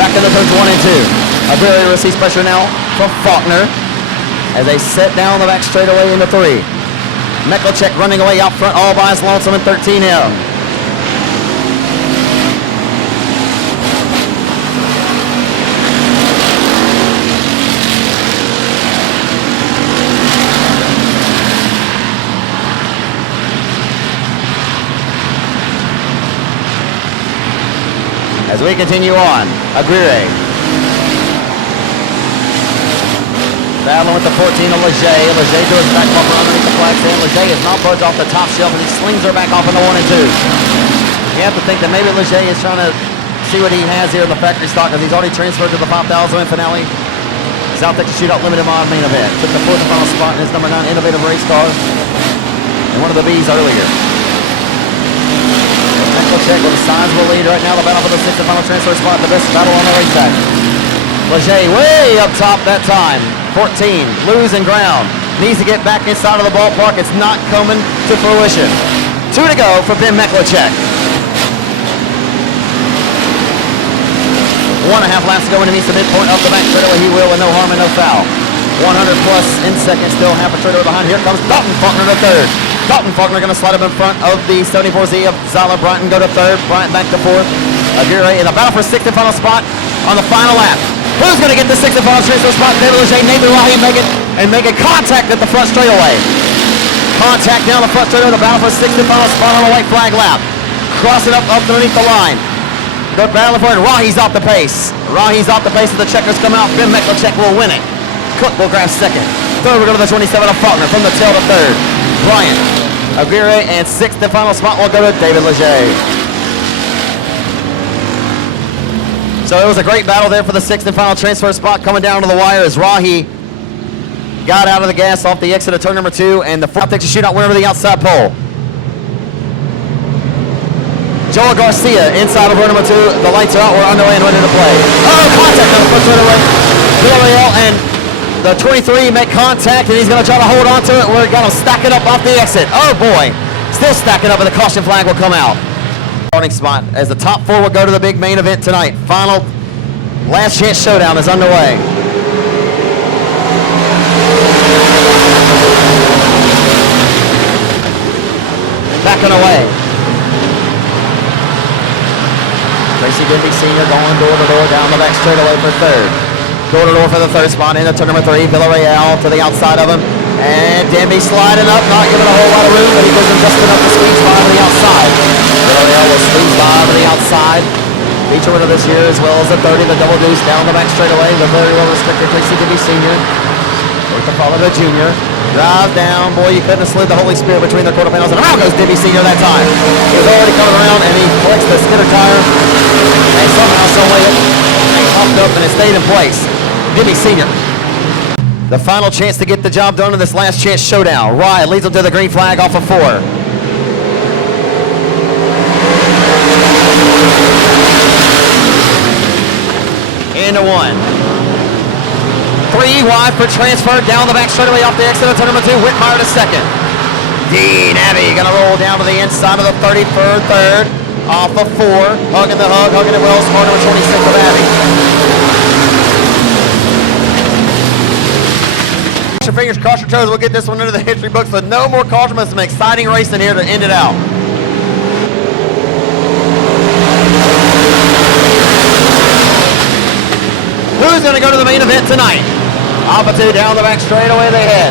Back into turns 1 and 2. Aguirre receives pressure now from Faulkner as they set down the back straightaway into 3. Meklicek running away out front all by his lonesome in 13M. As we continue on, Aguirre battling with the 14 of Leger. Leger to his back bumper underneath the flag stand. Leger is not budged off the top shelf, and he slings her back off in the 1 and 2. You have to think that maybe Leger is trying to see what he has here in the factory stock, because he's already transferred to the 5,000 win finale. South Texas Shootout Limited Mod main event. Took the 4th and final spot in his number 9 innovative race car and one of the B's earlier. Meklicek with a sizable lead right now. The battle for the 6th and final transfer spot. The best battle on the racetrack. Leger way up top that time. 14, losing ground. Needs to get back inside of the ballpark. It's not coming to fruition. 2 to go for Ben Meklicek. 1.5 laps to go, and he needs the midpoint of the back straightaway. He will with no harm and no foul. 100 plus in second, still half a straightaway behind. Here comes Dalton Faulkner to 3rd. Dalton Faulkner going to slide up in front of the 74Z of Zyler Bryant and go to 3rd. Bryant back to 4th. Aguirre in the battle for 6th and final spot on the final lap. Who's going to get the 6th and final transfer spot? David Leger, Nathan Rahi making contact at the front straightaway. Contact down the front straightaway. The battle for 6th and final spot on the white flag lap. Crossing up underneath the line. Good battle for it. Rahi's off the pace. Rahi's off the pace as the checkers come out. Ben Meklicek will win it. Cook will grab 2nd. 3rd, we're going to the 27 of Faulkner from the tail to 3rd. Bryant, Aguirre, and 6th and final spot will go to David Leger. So it was a great battle there for the 6th and final transfer spot coming down to the wire as Rahi got out of the gas off the exit of turn number 2, and the South Texas Shootout winner of the outside pole. Joel Garcia inside of row number 2. The lights are out. We're underway and ready to play. Oh, contact on the front straightaway. Villarreal and the 23 make contact, and he's going to try to hold on to it. We're going to stack it up off the exit. Oh, boy. Still stacking up, and the caution flag will come out. Starting spot as the top 4 will go to the big main event tonight. Final last chance showdown is underway. Backing away. Tracy Denby Sr. going door to door down the back straightaway for 3rd. Door to door for the 3rd spot into turn number 3. Villarreal to the outside of him. And Denby sliding up, not giving a whole lot of room, but he gives him just enough to squeeze by to the outside. Villarreal will squeeze by to the outside. Feature winner this year, as well as the 30, the double deuce down the back straightaway. The very well respected Tracy Denby Sr. With the follow to Junior. Drives down. Boy, you couldn't have slid the Holy Spirit between their quarter panels. And around goes Denby Sr. that time. He was already coming around, and he collects the skidder tire. And somehow, someway, it popped up and it stayed in place. Denby Sr. The final chance to get the job done in this last chance showdown. Ryan leads them to the green flag off of 4. Into 1. 3 wide for transfer down the back straightaway off the exit of turn number 2. Whitmire to second. Dean Abbey gonna roll down to the inside of the 30 for third. Off of 4. Hugging the hug, hugging it well. Score number 26 of Abbey. Cross your fingers, cross your toes. We'll get this one into the history books. So no more caution, but some exciting racing here to end it out. Who's going to go to the main event tonight? Alpha 2 down the back straightaway they head.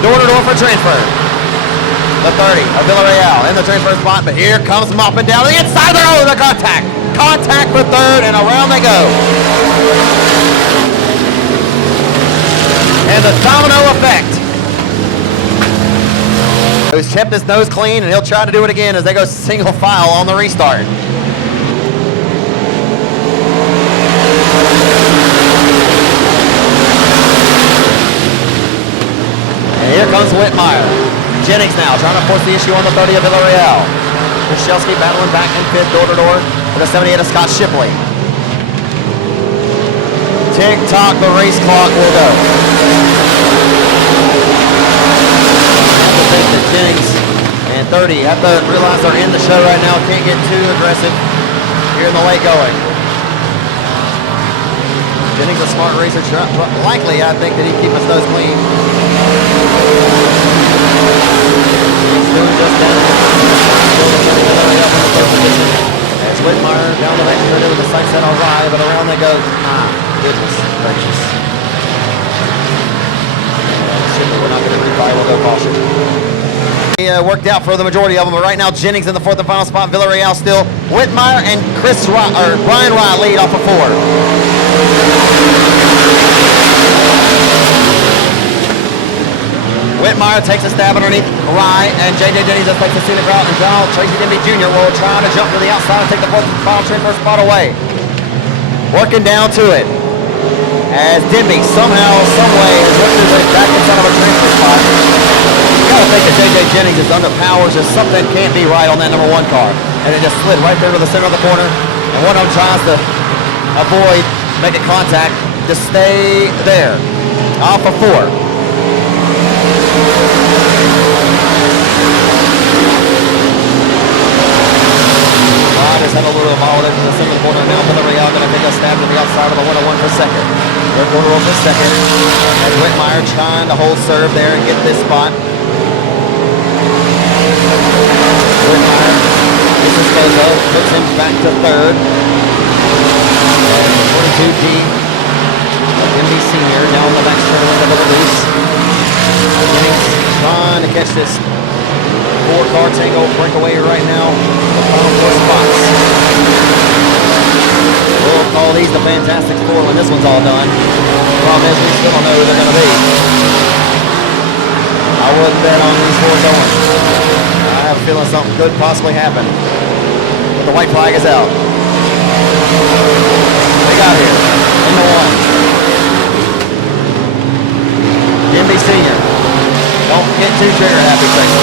Door to door for transfer. The 30 of Villarreal in the transfer spot, but here comes mopping down the inside of the road. The contact. Contact for third, and around they go. And the domino effect. He's kept his nose clean, and he'll try to do it again as they go single file on the restart. Here comes Whitmire. Jennings now trying to force the issue on the 30 of Villarreal. Krzyzewski battling back in 5th door to door for the 78 of Scott Shipley. Tick tock, the race clock will go. I have to think that Jennings and 30 have to realize they're in the show right now. Can't get too aggressive here in the late going. Jennings a smart racer. Likely, I think that he'd keep his nose clean. He's doing just that. As Whitmire down the back straight with the sights set on high, but around they go. Goodness gracious. We're not going to rebuy. We'll go caution. He worked out for the majority of them, but right now Jennings in the 4th and final spot. Villarreal still. Whitmire and Brian Wright lead off of 4. Whitmire takes a stab underneath Rye, and J.J. Jennings just takes a scenic route, and now Tracy Denby Jr. will try to jump to the outside and take the 4th and final transfer spot away. Working down to it as Denby somehow, someway has worked his way back inside of a transfer spot. You gotta think that J.J. Jennings is under power, just something can't be right on that number 1 car. And it just slid right there to the center of the corner, and one of them tries to avoid making contact, just stay there. Off of 4. Has had a little ball into the center of the corner. Now Villarreal going to take a stab to the outside of the 101 for second. They're going to roll for second. And Whitmire trying to hold serve there and get this spot. Whitmire gets his Bozo, puts him back to 3rd. And 42D Denby Sr. down the back straight with the double loose. Jennings trying to catch this 4-car tango breakaway right now. The final 4 spots. We'll call these the Fantastic 4 when this one's all done. The problem is we still don't know who they're going to be. I wouldn't bet on these 4 going. I have a feeling something could possibly happen. But the white flag is out. They got here. Into 1. Denby Sr. Don't get too trigger happy, Tracy.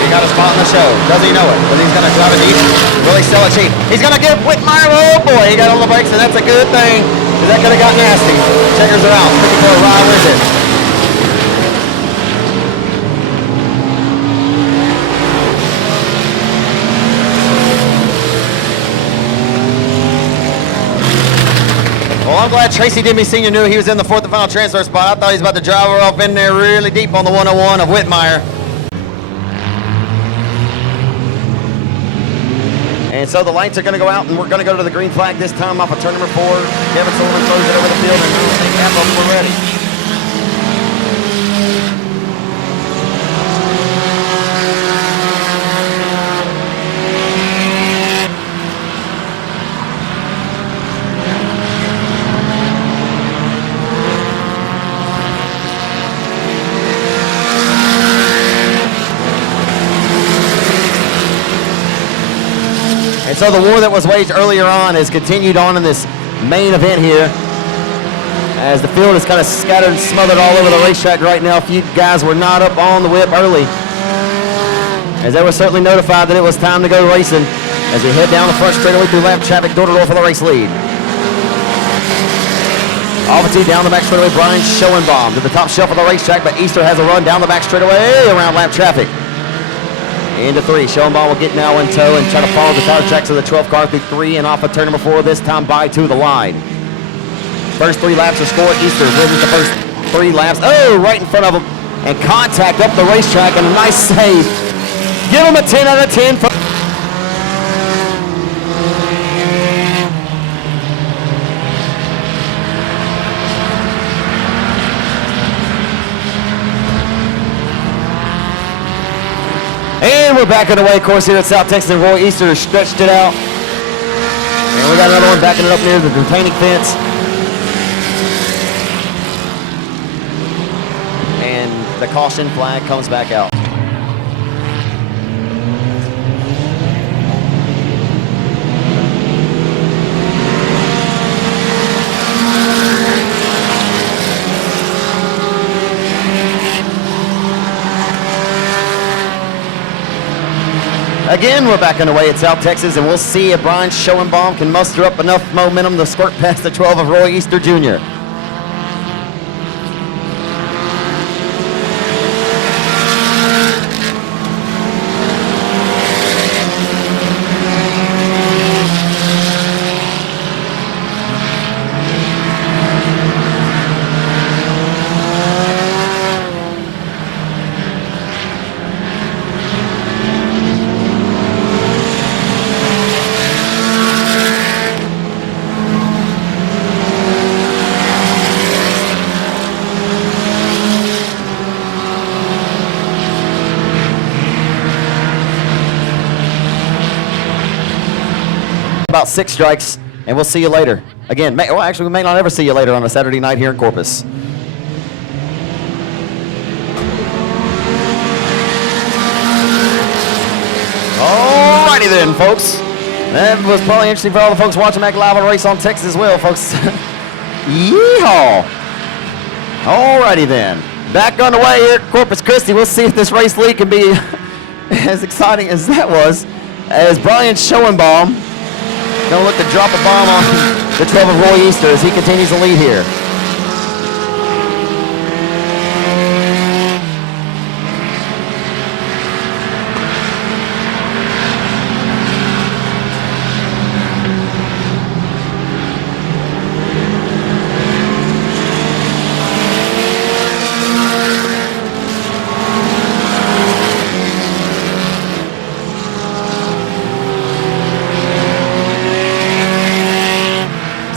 He got a spot in the show. Does he know it? But he's going to drive it deep. Really sell it cheap. He's going to give Whitmire. Oh boy, he got on the brakes, and that's a good thing. Because that could have got nasty. Checkers are out. 54 Ryan wins it. Well, I'm glad Tracy Denby Sr. knew he was in the 4th and final transfer spot. I thought he was about to drive her off in there really deep on the 101 of Whitmire. And so the lights are going to go out, and we're going to go to the green flag this time off of turn number 4. Kevin Sullivan throws it over the field, and I think half of them were ready. So the war that was waged earlier on has continued on in this main event here, as the field is kind of scattered and smothered all over the racetrack right now. A few guys were not up on the whip early, as they were certainly notified that it was time to go racing, as we head down the front straightaway through lap traffic, door to door for the race lead. Obviously down the back straightaway, Brian Schoenbaum to the top shelf of the racetrack, but Easter has a run down the back straightaway around lap traffic. Into 3, Schoenbaum will get now in tow and try to follow the tire tracks of the 12 car through 3 and off of turn number 4, this time by to the line. First 3 laps are scored. Easter wins the first 3 laps. Oh, right in front of him, and contact up the racetrack, and a nice save. Give him a 10 out of 10. And we're back on the way, of course, here at South Texas, and Roy Easter stretched it out. And we got another one backing it up near the retaining fence. And the caution flag comes back out. Again, we're back on the way at South Texas, and we'll see if Brian Schoenbaum can muster up enough momentum to squirt past the 12 of Roy Easter Jr. About 6 strikes, and we'll see you later. Again, actually, we may not ever see you later on a Saturday night here in Corpus. Alrighty then, folks. That was probably interesting for all the folks watching back live on Race on Texas as well, folks. Yeehaw! Alrighty then. Back on the way here at Corpus Christi. We'll see if this race lead can be as exciting as that was, as Brian Schoenbaum gonna look to drop a bomb on the 12 of Roy Easter as he continues to lead here.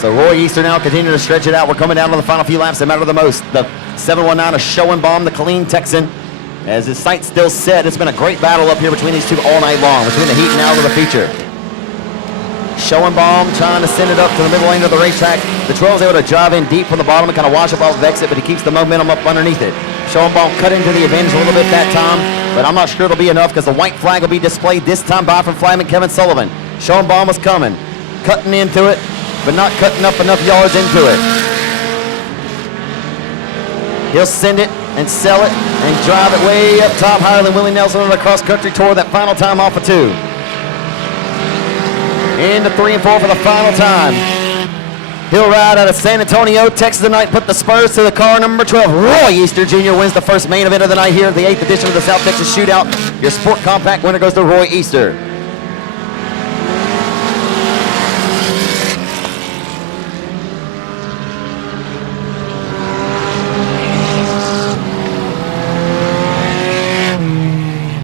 So Roy Easter now continuing to stretch it out. We're coming down to the final few laps that matter the most. The 719 of Schoenbaum, the clean Texan, as his sights still set. It's been a great battle up here between these two all night long, between the heat and out of the feature. Schoenbaum trying to send it up to the middle lane of the racetrack. The 12 is able to drive in deep from the bottom and kind of wash up off the exit, but he keeps the momentum up underneath it. Schoenbaum cut into the advantage a little bit that time, but I'm not sure it'll be enough because the white flag will be displayed this time by from flagman Kevin Sullivan. Schoenbaum was coming, cutting into it, but not cutting up enough yards into it. He'll send it and sell it and drive it way up top, higher than Willie Nelson on the cross-country tour that final time off of 2. Into 3 and 4 for the final time. He'll ride out of San Antonio, Texas tonight, put the spurs to the car number 12. Roy Easter Jr. wins the first main event of the night here at the 8th edition of the South Texas Shootout. Your Sport Compact winner goes to Roy Easter.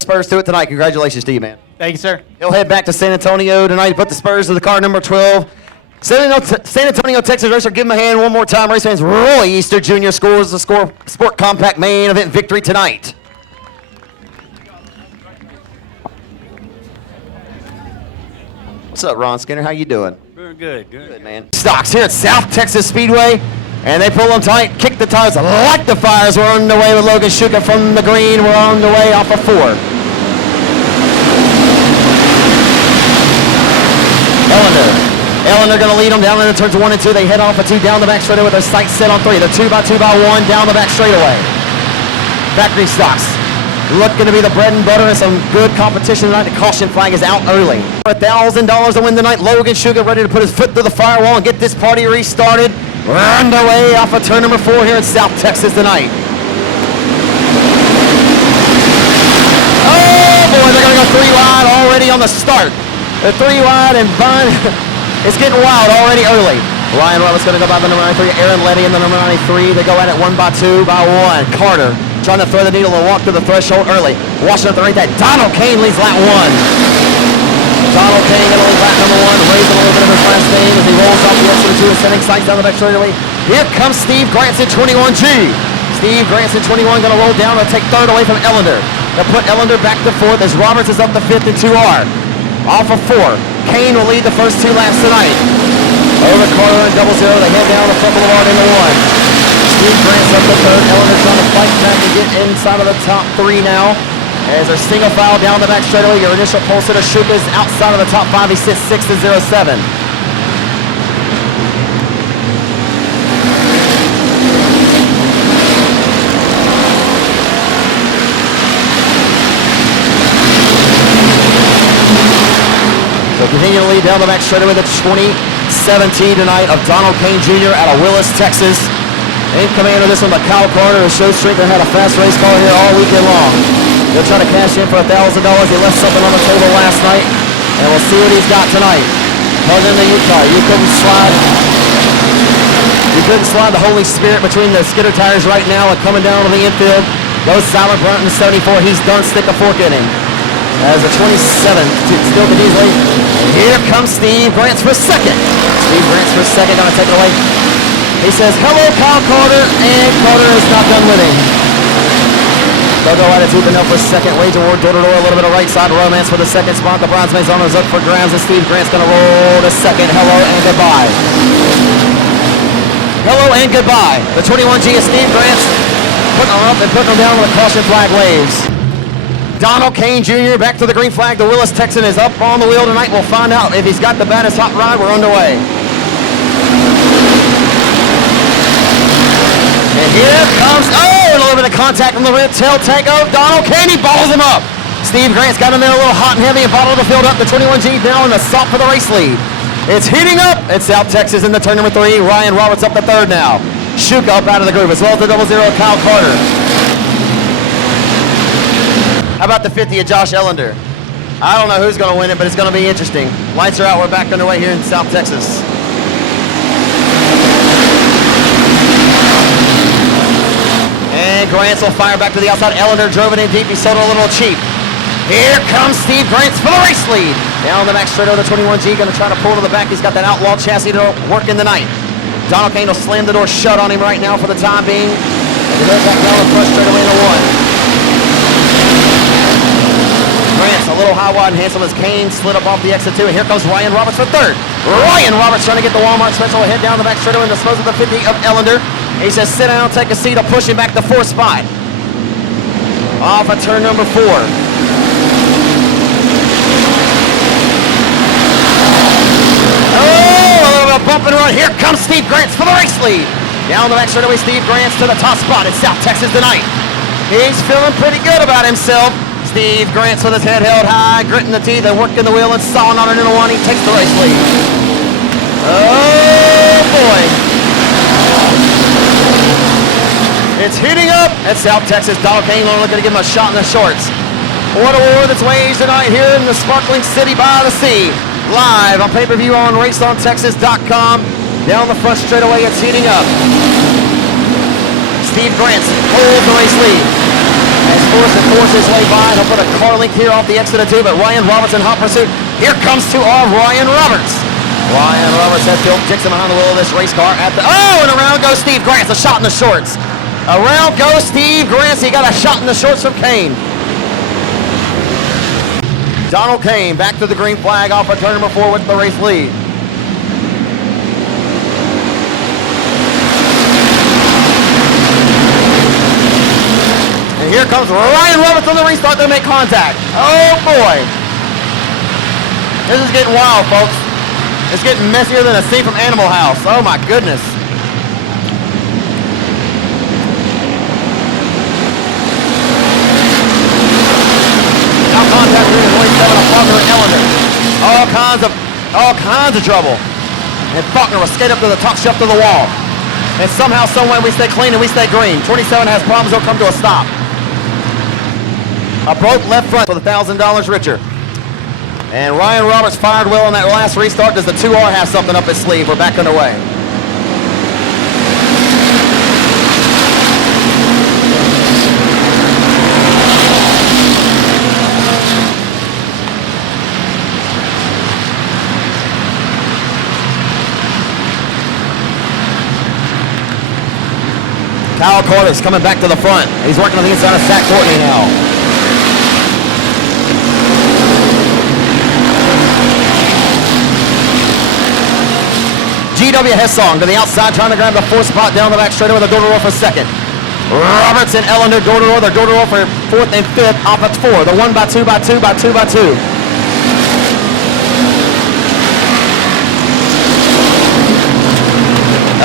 Spurs to it tonight. Congratulations to you, man. Thank you, sir. He'll head back to San Antonio tonight to put the spurs to the car number 12. San Antonio, Texas racer, give him a hand one more time. Race fans, Roy Easter Jr. scores the Sport Compact main event victory tonight. What's up, Ron Skinner? How you doing? Very good. Good, man. Stocks here at South Texas Speedway, and they pull them tight, kick the tires like the fires. We're on the way with Logan Shuka from the green. We're on the way off of 4. Ellender going to lead them down into turns 1 and 2. They head off a 2 down the back straightaway with their sights set on 3. They're 2 by 1 down the back straightaway. Factory stocks. Looking to be the bread and butter and some good competition tonight. The caution flag is out early. For $1,000 to win tonight, Logan Sugar ready to put his foot through the firewall and get this party restarted. We're underway off of turn number 4 here in South Texas tonight. Oh boy, they're going to go 3 wide already on the start. They're 3 wide and Bun, it's getting wild already early. Ryan Roberts going to go by the number 93. Aaron Letty in the number 93. They go at it 1 by 2 by 1. Carter trying to thread the needle and walk to the threshold early. Washington at the right that. Donald Kane leads lap 1. Donald Kane going to lead lap number 1, raising a little bit of his last name as he rolls off the exit 2 and sending sights down the back straightaway. Here comes Steve Granson, 21G. Steve Granson, 21, going to roll down and take 3rd away from Ellender. They'll put Ellender back to 4th as Roberts is up to 5th in 2R. Off of 4. Kane will lead the first 2 laps tonight. Over Carter and 00. They head down the front boulevard into 1. Steve Grant's up to 3rd. Ellender trying to fight back and get inside of the top 3 now. As they're single file down the back straightaway, your initial pole sitter Shuka is outside of the top 5. He sits 6th to 07. So continue to lead down the back straightaway the 2017 tonight of Donald Kane Jr. out of Willis, Texas. In command of this one, Kyle Carter, who showed strength and had a fast race car here all weekend long. They'll try to cash in for $1,000. He left something on the table last night, and we'll see what he's got tonight. Plug in the Utah. You couldn't slide the Holy Spirit between the skidder tires right now and coming down to the infield. Goes Silent Brunt in the 74. He's done. Stick a fork in him. As a 27, still can easily. And here comes Steve Grants for 2nd. Steve Grants for 2nd, going to take it away. He says, hello, Kyle Carter, and Carter is not done with him. They'll go at it even up for 2nd. Wage award, door-to-door, a little bit of right side romance for the 2nd spot. The bridesmaids on is up for grabs, and Steve Grant's going to roll to 2nd. Hello and goodbye. Hello and goodbye. The 21G of Steve Grant's putting them up and putting them down when the caution flag waves. Donald Kane Jr. back to the green flag. The Willis Texan is up on the wheel tonight. We'll find out if he's got the baddest hot rod. We're underway. And here comes, a little bit of contact from the rear tail tank of Donald Kane. He bottles him up. Steve Grant's got him there a little hot and heavy and bottled the field up. The 21G now in the stop for the race lead. It's heating up at South Texas in the turn number 3. Ryan Roberts up to 3rd now. Shuka up out of the groove as well as the 00 Kyle Carter. How about the 50 of Josh Ellender? I don't know who's going to win it, but it's going to be interesting. Lights are out. We're back underway here in South Texas. And Grants will fire back to the outside. Ellender drove it in deep. He sold it a little cheap. Here comes Steve Grants for the race lead. Down the back straight over the 21G. Going to try to pull to the back. He's got that outlaw chassis to work in the night. Donald Kane will slam the door shut on him right now for the time being. And he goes back down the front straight away into 1. Grants a little high, wide, and handsome as Kane slid up off the exit 2. And here comes Ryan Roberts for 3rd. Ryan Roberts trying to get the Walmart special. Head down the back straightaway and dispose of the 50 of Ellender. He says, sit down, take a seat. I'll push him back to 4th spot. Off of turn number 4. Oh, a little bit of bump and run. Here comes Steve Grants for the race lead. Down the back straightaway, Steve Grants to the top spot in South Texas tonight. He's feeling pretty good about himself. Steve Grants with his head held high, gritting the teeth and working the wheel and sawing on it into 1. He takes the race lead. Oh, boy. It's heating up at South Texas. Donald Kane looking to give him a shot in the shorts. What a war that's waged tonight here in the sparkling city by the sea. Live on pay-per-view on raceontexas.com. Down the front straightaway, it's heating up. Steve Grants holds the race lead. As forces his way by, he'll put a car link here off the exit of 2, but Ryan Roberts in hot pursuit. Here comes 2R Ryan Roberts. Ryan Roberts has Bill Dixon behind the wheel of this race car at the, and around goes Steve Grants, a shot in the shorts. Around goes Steve Grants, he got a shot in the shorts from Kane. Donald Kane back to the green flag off of turn number 4 with the race lead. And here comes Ryan Roberts on the restart. They make contact. Oh boy. This is getting wild, folks. It's getting messier than a scene from Animal House. Oh my goodness. Now contact between 27 and Faulkner and Ellender. All kinds of trouble. And Faulkner will skate up to the top shelf of the wall. And somehow, someway, we stay clean and we stay green. 27 has problems, he'll come to a stop. A broke left front with $1,000 richer. And Ryan Roberts fired well on that last restart. Does the 2R have something up his sleeve? We're back underway. Kyle Corliss coming back to the front. He's working on the inside of Zach Courtney now. GW Hessong to the outside, trying to grab the 4th spot down the back straight with a door-to-door for 2nd. Roberts and Ellender door-to-door. They're door-to-door for 4th and 5th. Off at 4. The 1x2 by 2 by 2 by 2.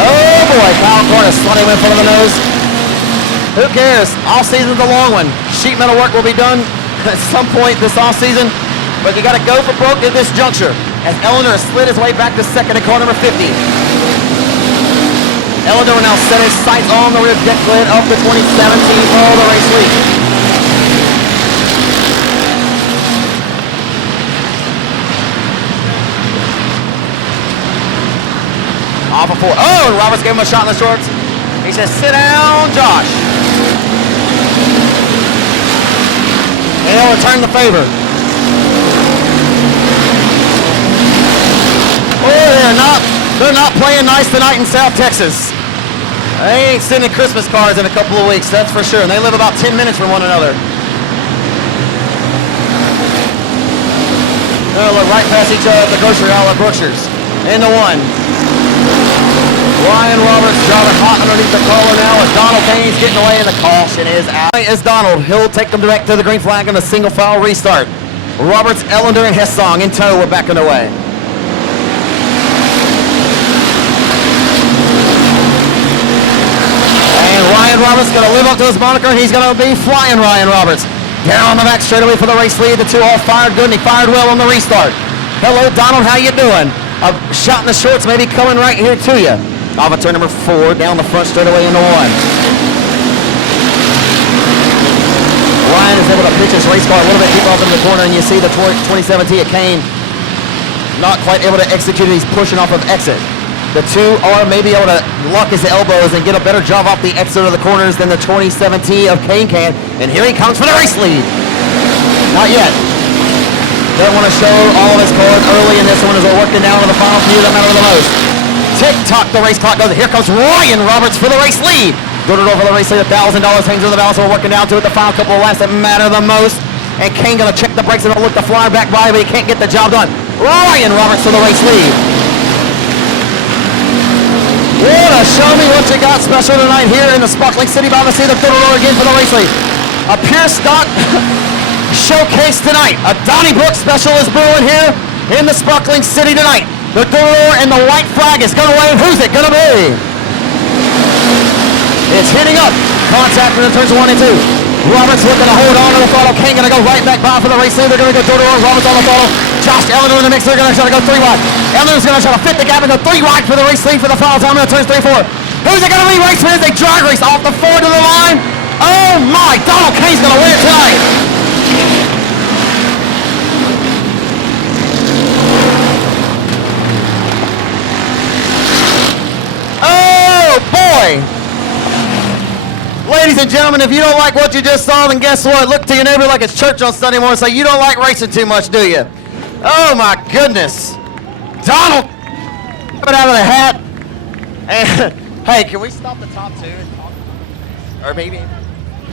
Oh boy, Kyle Corliss sliding in front of the nose. Who cares? Off season's a long one. Sheet metal work will be done at some point this off season, but you got to go for broke at this juncture. As Ellender has slid his way back to 2nd at car number 50. Ellender will now set his sights on the rear deck lid of the 2017 for the race lead. Off of 4. Oh, and Roberts gave him a shot in the shorts. He says, sit down, Josh. And he'll return the favor. Oh, they're not playing nice tonight in South Texas. They ain't sending Christmas cards in a couple of weeks, that's for sure. And they live about 10 minutes from one another. They'll look right past each other at the grocery aisle at Brookshire's. Into 1. Ryan Roberts driving hot underneath the collar now as Donald Kane's getting away and the caution is out. Is Donald. He'll take them back to the green flag in a single file restart. Roberts, Ellender, and Hessong in tow. We're back underway. And Ryan Roberts going to live up to his moniker. He's going to be flying Ryan Roberts. Down on the back straightaway for the race lead. The 2 all fired good and he fired well on the restart. Hello, Donald. How you doing? A shot in the shorts maybe coming right here to you. Off of turn number 4, down the front straightaway into 1. Ryan is able to pitch his race car a little bit deep off into the corner, and you see the 2017 of Kane not quite able to execute it. He's pushing off of exit. The 2 are maybe able to lock his elbows and get a better job off the exit of the corners than the 2017 of Kane can. And here he comes for the race lead. Not yet. Doesn't want to show all of his cards early in this one as we're working down to the final few that matter the most. Tick-tock, the race clock goes. Here comes Ryan Roberts for the race lead. Door-to-door for the race lead, $1,000 hangs in the balance. We're working down to it, the final couple of laps that matter the most. And Kane gonna check the brakes and look to fly back by, but he can't get the job done. Ryan Roberts for the race lead. What a show me what you got special tonight here in the Sparkling City. Bound to see the door-to-door again for the race lead. A pure stock showcase tonight. A Donnybrook special is brewing here in the Sparkling City tonight. The door and the white flag is going to wave. Who's it going to be? It's hitting up. Contact in turns 1 and 2. Roberts looking to hold on to the throttle. Kane going to go right back by for the race lead. They're going to go door-to-door. Roberts on the throttle. Josh Ellender in the mix. They're going to try to go 3 wide. Ellender's going to try to fit the gap and go 3 wide for the race lead for the final time in the turns 3 4. Who's it going to be? Race wins. They drag race off the 4 to the line. Oh my! Donald Kane's going to win it tonight. Ladies and gentlemen, if you don't like what you just saw, then guess what? Look to your neighbor like it's church on Sunday morning and say, you don't like racing too much, do you? Oh my goodness. Donald, coming out of the hat. And hey, can we stop the top 2 and talk? Or maybe,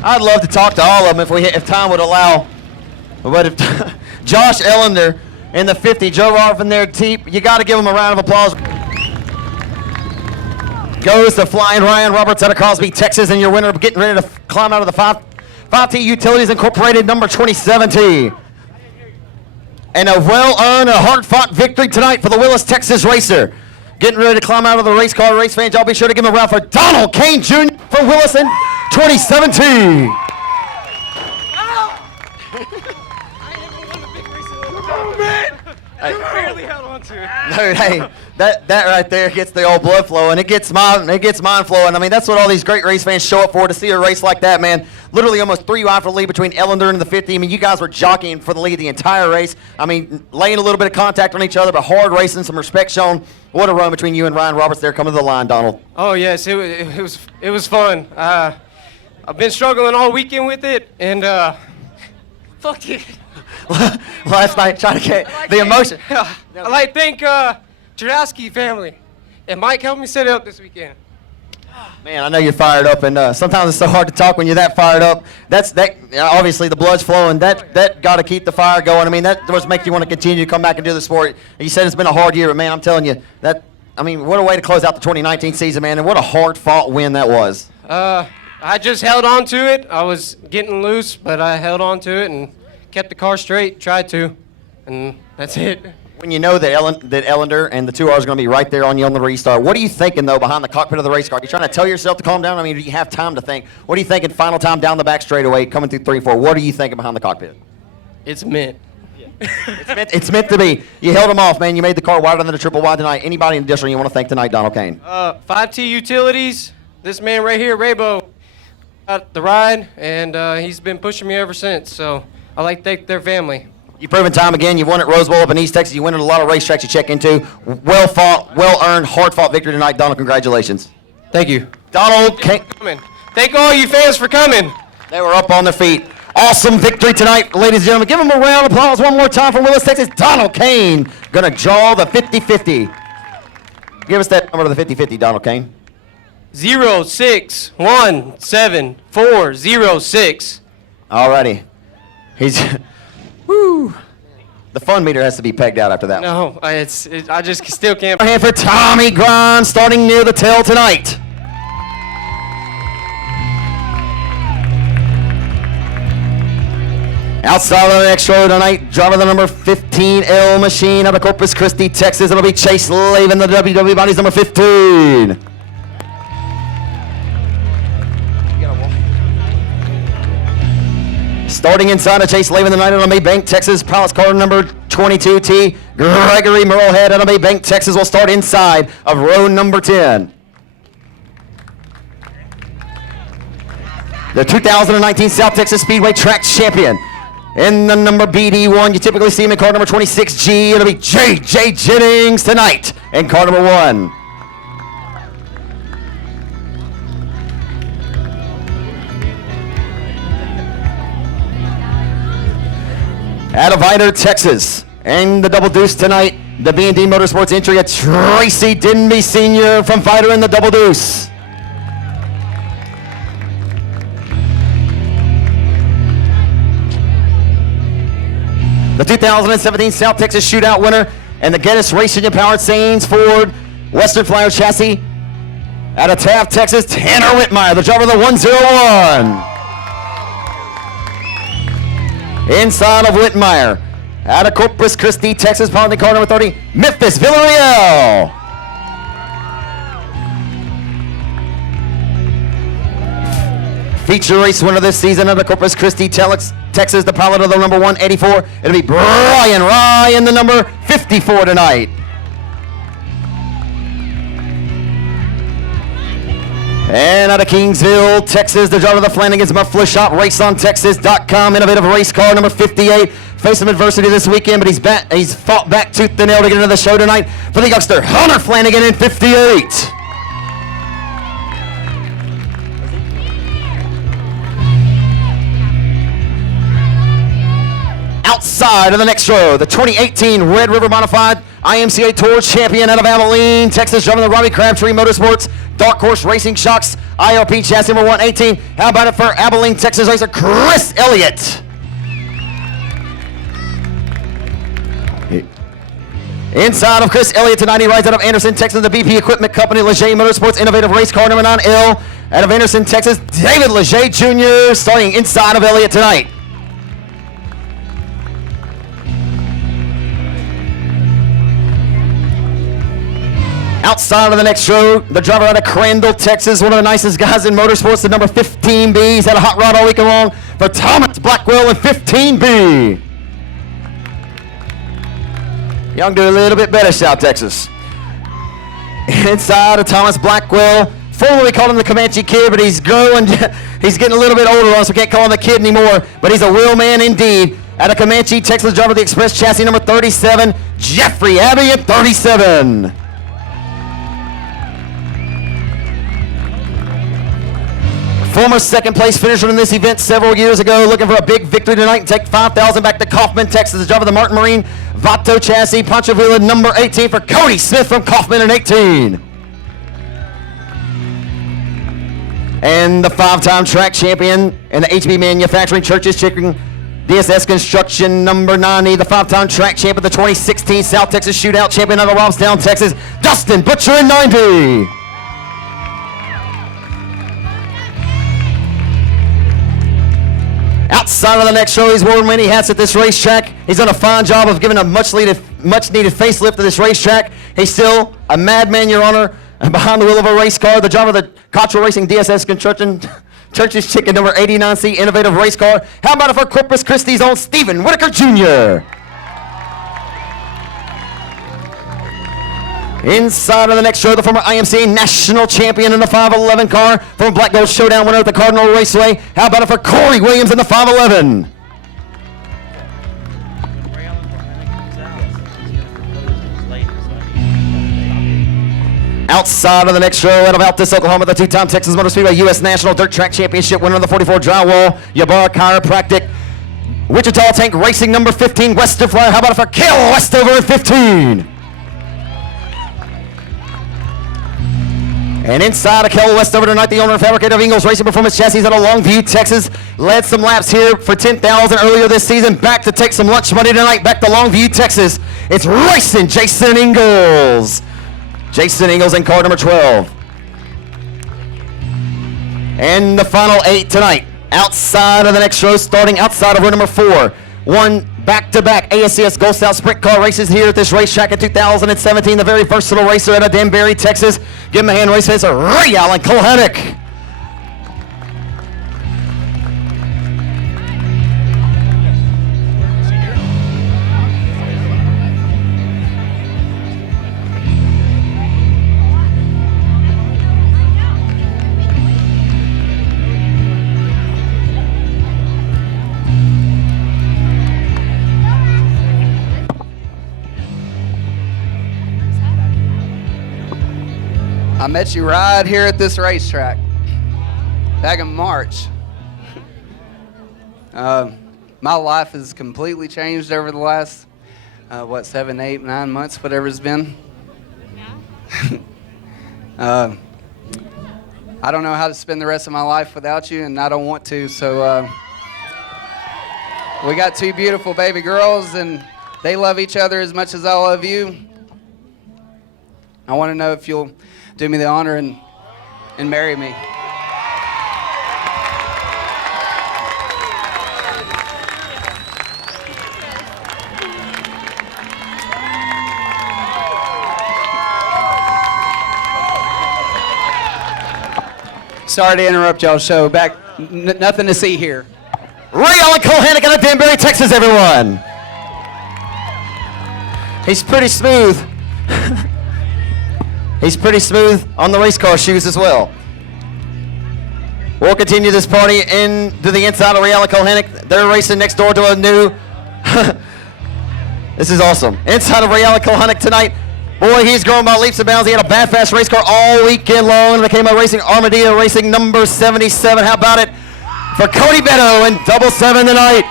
I'd love to talk to all of them if time would allow. But if Josh Ellender in the 50, Joe Roth in their teep, you got to give them a round of applause. Goes to flying Ryan Roberts out of Crosby, Texas, and your winner getting ready to climb out of the 5T Utilities Incorporated number 2017. And a well-earned and hard-fought victory tonight for the Willis, Texas racer. Getting ready to climb out of the race car. Race fans, y'all be sure to give him a round for Donald Kane Jr. from Willis in 2017. Oh, man! You barely held on to it. Dude, hey, that right there gets the old blood flowing. It gets mine flowing. I mean, that's what all these great race fans show up for, to see a race like that, man. Literally almost 3 wide for the lead between Ellender and the 50. I mean, you guys were jockeying for the lead the entire race. I mean, laying a little bit of contact on each other, but hard racing, some respect shown. What a run between you and Ryan Roberts there coming to the line, Donald. Oh, yes, it was fun. I've been struggling all weekend with it, and fuck it. Last night, trying to get the emotion. I like to thank Jadowski family, and Mike helped me set it up this weekend. Man, I know you're fired up, and sometimes it's so hard to talk when you're that fired up. Obviously, the blood's flowing. That got to keep the fire going. I mean, that does make you want to continue to come back and do the sport. You said it's been a hard year, but man, I'm telling you, what a way to close out the 2019 season, man, and what a hard-fought win that was. I just held on to it. I was getting loose, but I held on to it and kept the car straight, tried to, and that's it. When you know that Ellender and the 2Rs are going to be right there on you on the restart, what are you thinking, though, behind the cockpit of the race car? Are you trying to tell yourself to calm down? I mean, do you have time to think? What are you thinking final time down the back straightaway, coming through 3-4? What are you thinking behind the cockpit? It's meant. It's meant to be. You held them off, man. You made the car wider than a triple wide tonight. Anybody in the district you want to thank tonight, Donald Kane? 5T Utilities. This man right here, Raybo, got the ride, and he's been pushing me ever since. So I like to thank their family. You've proven time again. You've won at Rose Bowl up in East Texas. You win at a lot of racetracks you check into. Well fought, well earned, hard fought victory tonight. Donald, congratulations. Thank you. Donald Kane. Thank all you fans for coming. They were up on their feet. Awesome victory tonight, ladies and gentlemen. Give them a round of applause one more time from Willis, Texas. Donald Kane going to draw the 50-50. Give us that number to the 50-50, Donald Kane. 0617-406. All righty. He's... Woo. The fun meter has to be pegged out after that. No, I just still can't. Hand for Tommy Grimes, starting near the tail tonight. Outside of the next row tonight, driver the number 15L machine out of Corpus Christi, Texas. It'll be Chase Lavin, the WW Bodies number 15. Starting inside of Chase Lavin tonight out of Maybank, Texas, Palace car number 22T. Gregory Merlehead out of Maybank, Texas will start inside of row number 10. The 2019 South Texas Speedway track champion. In the number BD1, you typically see him in car number 26G. It'll be J.J. Jennings tonight in car number 1. Out of Vidor, Texas, and the double deuce tonight, the B&D Motorsports entry at Tracy Denby Sr. from Vidor in the double deuce. The 2017 South Texas Shootout winner and the Geddes Racing Powered Sains Ford Western Flyer chassis out of Taft, Texas, Tanner Whitmire, the driver of the 101. Inside of Whitmire, out of Corpus Christi, Texas, piloting car number 30, Memphis Villarreal. Feature race winner this season out of Corpus Christi, Texas, the pilot of the number 184. It'll be Brian Ryan, the number 54 tonight. And out of Kingsville, Texas, the driver of the Flanagan's Muffler Shop, RaceOnTexas.com, innovative race car number 58. Faced some adversity this weekend, but he's fought back tooth and nail to get into the show tonight for the youngster Hunter Flanagan in 58. Outside of the next row, the 2018 Red River Modified IMCA Tour champion out of Abilene, Texas, driving the Robbie Crabtree Motorsports Dark Horse Racing Shocks ILP chassis number 118. How about it for Abilene, Texas racer Chris Elliott? Inside of Chris Elliott tonight, he rides out of Anderson, Texas, the BP Equipment Company, Leger Motorsports Innovative Race Car number 9L. Out of Anderson, Texas, David Leger Jr. starting inside of Elliott tonight. Outside of the next row, the driver out of Crandall, Texas, one of the nicest guys in motorsports, the number 15B. He's had a hot rod all weekend long for Thomas Blackwell in 15B. Y'all can do a little bit better, South Texas. Inside of Thomas Blackwell, formerly called him the Comanche Kid, but he's growing. He's getting a little bit older on us, so we can't call him the kid anymore, but he's a real man indeed. Out of Comanche, Texas, driver of the Express chassis, number 37, Jeffrey Abbey at 37. Former second place finisher in this event several years ago, looking for a big victory tonight and take $5,000 back to Kaufman, Texas. The driver of the Martin Marine Vato chassis, Pancho Villa, number 18 for Cody Smith from Kaufman in 18. And the 5-time track champion in the HB Manufacturing Churches Chicken DSS Construction, number 90, the 5-time track champion, the 2016 South Texas Shootout champion out of Robstown, Texas, Dustin Butcher in 90. Outside of the next show, he's worn many hats at this racetrack. He's done a fine job of giving a much-needed facelift to this racetrack. He's still a madman, Your Honor, behind the wheel of a race car. The driver of the Cottrell Racing DSS Construction Church's Chicken, number 89C, innovative race car. How about it for Corpus Christi's own Stephen Whitaker Jr.? Inside of the next show, the former IMCA national champion in the 511 car, from Black Gold Showdown winner at the Cardinal Raceway. How about it for Corey Williams in the 511? Outside of the next show, out of Altus, Oklahoma, the 2-time Texas Motor Speedway U.S. National Dirt Track Championship winner of the 44 Drywall, Ybarra Chiropractic. Wichita Tank Racing, number 15, Westerflyer. How about it for Kel Westover at 15? And inside of Kel Westover tonight, the owner and fabricator of Ingles Racing Performance Chassis out of Longview, Texas. Led some laps here for $10,000 earlier this season. Back to take some lunch money tonight, back to Longview, Texas. It's racing Jason Ingles. Jason Ingles in car number 12. And the final 8 tonight. Outside of the next show, starting outside of row number 4. One back-to-back ASCS Gold South Sprint Car races here at this racetrack in 2017. The very versatile racer out of Danbury, Texas. Give him a hand, race racer Ray Allen Kohanek. I met you right here at this racetrack back in March. My life has completely changed over the last, 7, 8, 9 months, whatever it's been. I don't know how to spend the rest of my life without you, and I don't want to, so we got 2 beautiful baby girls, and they love each other as much as I love you. I want to know if you'll do me the honor and marry me. Sorry to interrupt y'all's show. Back, nothing to see here. Ray Allen Kohanek out of Danbury, Texas, everyone. He's pretty smooth. He's pretty smooth on the race car shoes as well. We'll continue this party into the inside of Ray Allen Kohanek. They're racing next door to a new... This is awesome. Inside of Ray Allen Kohanek tonight. Boy, he's growing by leaps and bounds. He had a bad fast race car all weekend long. And became a racing Armadillo Racing number 77. How about it for Cody Beto in double 7 tonight?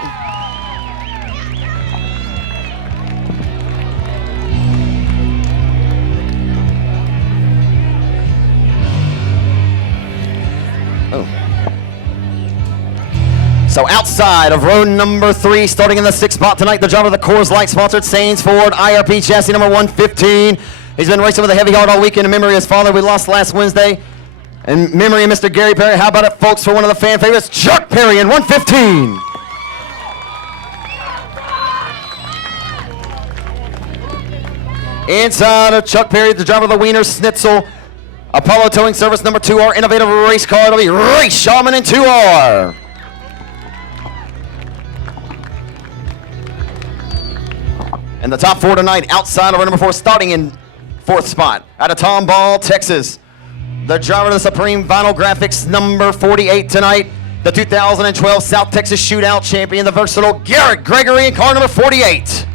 So outside of row number 3, starting in the 6th spot tonight, the driver of the Coors Light sponsored Saints Ford IRP chassis number 115. He's been racing with a heavy heart all weekend in memory of his father. We lost last Wednesday. In memory of Mr. Gary Perry. How about it, folks, for one of the fan favorites, Chuck Perry in 115. Inside of Chuck Perry, the driver of the Wiener Schnitzel. Apollo Towing Service number 2R, innovative race car. It'll be Race Shaman in 2R. And the top 4 tonight, outside of our number 4, starting in 4th spot, out of Tomball, Texas. The driver of the Supreme Vinyl Graphics number 48 tonight, the 2012 South Texas Shootout champion, the versatile Garrett Gregory in car number 48.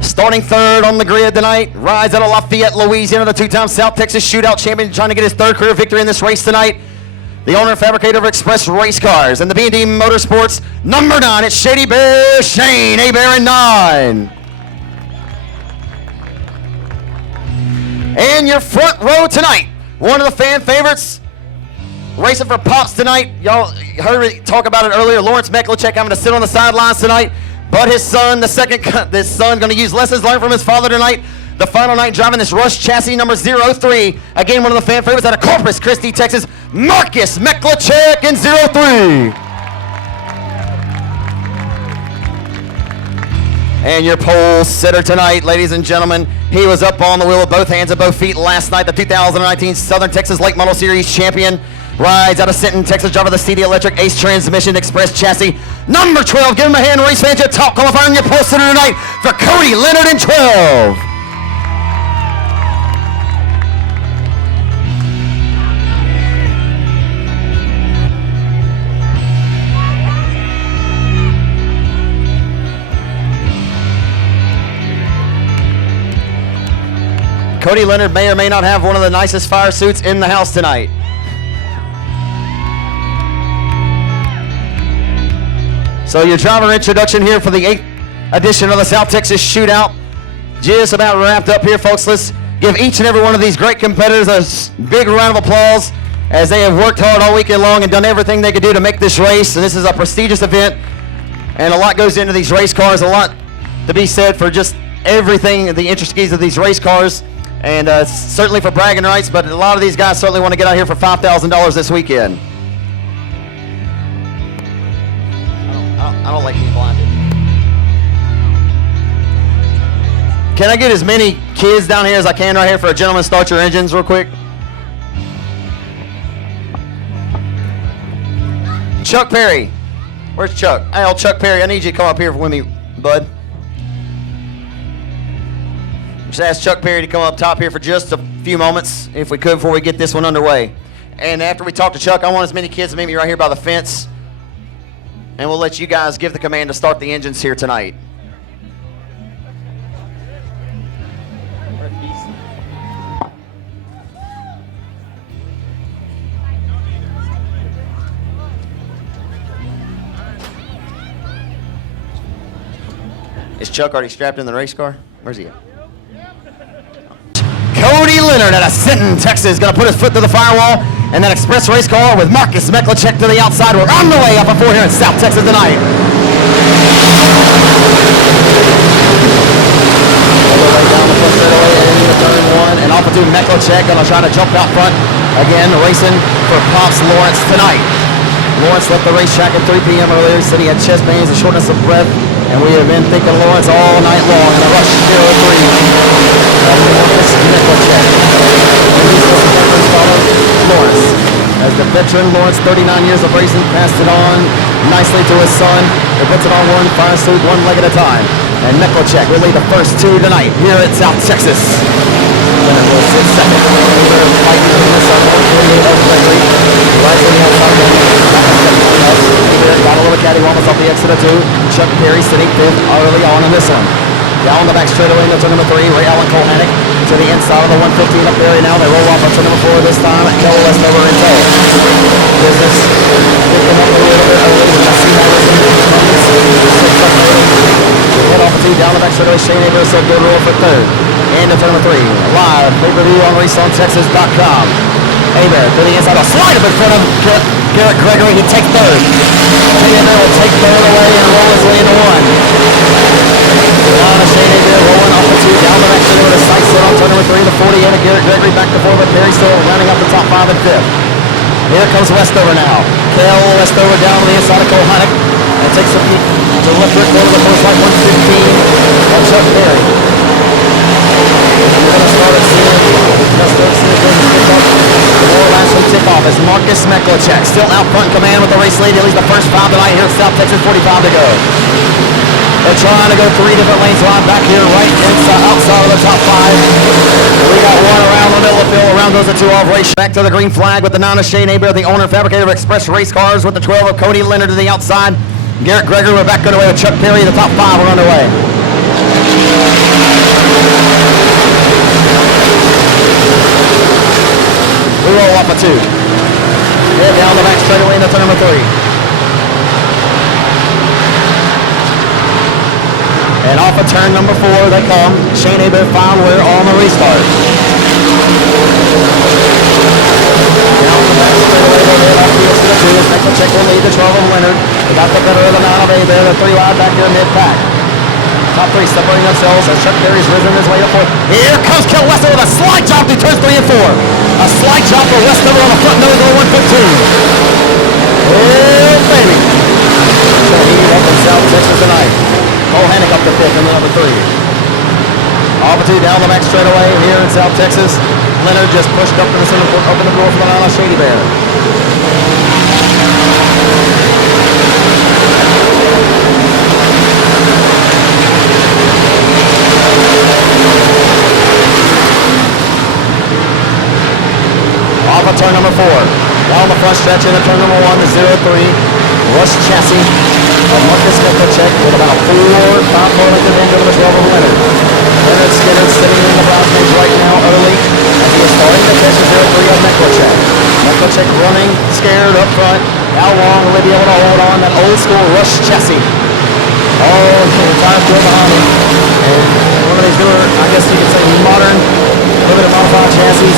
Starting 3rd on the grid tonight, rides out of Lafayette, Louisiana, the 2-time South Texas Shootout champion, trying to get his 3rd career victory in this race tonight. The owner and fabricator of Express Race Cars and the B&D Motorsports number 9, it's Shady Bear Shane Abear in 9. And your front row tonight, one of the fan favorites, racing for Pops tonight. Y'all heard me talk about it earlier. Lawrence Meklicek having to sit on the sidelines tonight, but his son, this son, going to use lessons learned from his father tonight. The final night driving this Rush chassis number 03. Again, one of the fan favorites out of Corpus Christi, Texas, Marcus Meklicek in 03. And your pole sitter tonight, ladies and gentlemen, he was up on the wheel with both hands and both feet last night. The 2019 Southern Texas Lake Model Series champion, rides out of Sinton, Texas, driver of the CD Electric Ace Transmission Express chassis number 12. Give him a hand, race fans. Your top qualifier on your pole sitter tonight for Cody Leonard in 12. Cody Leonard may or may not have one of the nicest fire suits in the house tonight. So your driver introduction here for the 8th edition of the South Texas Shootout. Just about wrapped up here, folks. Let's give each and every one of these great competitors a big round of applause as they have worked hard all weekend long and done everything they could do to make this race. And this is a prestigious event, and a lot goes into these race cars. A lot to be said for just everything, the intricacies of these race cars. And certainly for bragging rights, but a lot of these guys certainly want to get out here for $5,000 this weekend. I don't like being blinded. Can I get as many kids down here as I can right here for a gentleman start your engines real quick? Chuck Perry. Where's Chuck? Hey, old Chuck Perry, I need you to come up here with me, bud. Just ask Chuck Perry to come up top here for just a few moments, if we could, before we get this one underway. And after we talk to Chuck, I want as many kids to meet me right here by the fence, and we'll let you guys give the command to start the engines here tonight. Is Chuck already strapped in the race car? Where's he at? Cody Leonard out of Sinton, Texas, going to put his foot through the firewall, and that express race car with Marcus Meklicek to the outside. We're on the way up a 4 here in South Texas tonight. All the way down the front straightaway into turn 1, and off to Meklicek, going to try to jump out front. Again, racing for Pops Lawrence tonight. Lawrence left the racetrack at 3 p.m. earlier. He said he had chest pains and shortness of breath, and we have been thinking Lawrence all night long in the Rush 03. Lawrence. As the veteran, Lawrence, 39 years of racing, passed it on nicely to his son. He puts it on one fire suit, one leg at a time. And Meklicek will lead the first 2 tonight here at South Texas. Leonard will sit second. Fighting in this on 148 of Gregory. Right to the outside. Got a little cattywampus off the exit of 2. Chuck Perry sitting 5th early on in this one. Down the back straightaway into turn number 3, Ray Allen Colhanick to the inside of the 115 up there now. They roll off on turn number 4 this time. Kel Westover in tow. Business picking up a little bit early. I see that as head off to down the back straightaway. Shane Abear said good roll for 3rd. Into turn number 3. Live pay-per-view on RaceOnTexas.com. Abear to the inside. A slide up in front of Garrett Gregory. He takes 3rd. Shane Abear will take 3rd away and roll his way into 1. Shane Abear rolling off the 2, down the back straightaway to sight set on turn number 3, the 48 of Garrett Gregory back to 4, but Perry still rounding up the top 5 and 5th. Here comes Westover now. Kel Westover down on the inside of Colhanick. And takes a peek to the left rear quarter of the first line, 115. That's Chuck Perry. We're going to start at seeing the last one tip off as Marcus Meklacek still out front in command with the race lead. He leads the first 5 tonight here at South Texas, 45 to go. They're trying to go 3 different lanes line back here, right inside, outside of the top 5. We got one around the middle of the field. Around those are 2 off race. Back to the green flag with the 9 of Shane Aber, the owner and fabricator of Express Race Cars, with the 12 of Cody Leonard to the outside. Garrett Gregory, we're back underway with Chuck Perry. The top 5 are underway. We roll off a 2. Head down the back straightaway into turn number 3. And off of turn number 4 they come. Shane Aber, Fowler on the restart. Down the back straightaway, they head off the S2. Meklacek will lead the 12 of Leonard. They got the better of the 9 of Aber. The 3 wide back here mid-pack. Top 3 separating themselves as Chuck Perry's risen his way up 4. Here comes Kel Westover with a slide drop through turns 3 and 4. A slide drop for Westover on the front nose of the 115. Oh, baby. So he's up in South Texas tonight. Bohannon up to 5th in the number 3. Off of 2 down the back straightaway here in South Texas. Leonard just pushed up to the center court, open the door for the 9 of Shady Bear. Off of turn number 4. Down the front stretch into turn number 1, the 0-3. Rush chassis of Marcus Meklacek with about a 4-5 length into the 12 of Leonard. Leonard Skinner sitting in the bridesmaids right now early as he is starting to catch the 0-3 of Meklacek. Meklacek running, scared up front. How long will they be able to hold on that old school Rush chassis? Oh, the entire field behind him. And one of these newer, I guess you could say modern, a little bit of modified chassis.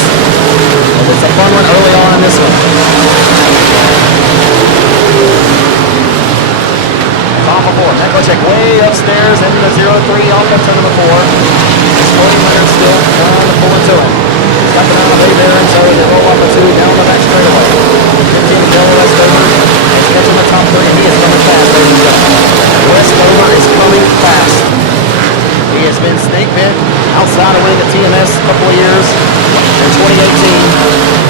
And it's a fun one early on in this one. Top of 4. Meklacek way upstairs into the 0-3 off of turn number 4. Cody Leonard still trying to pull it to him. He's got the 9 of there, and so they roll off the 2 down the back straightaway. 15 Bill Westover is catching the top 3, and he is coming fast, ladies and gentlemen. Westover is coming fast. He has been snake bit outside of winning the TMS a couple of years. In 2018,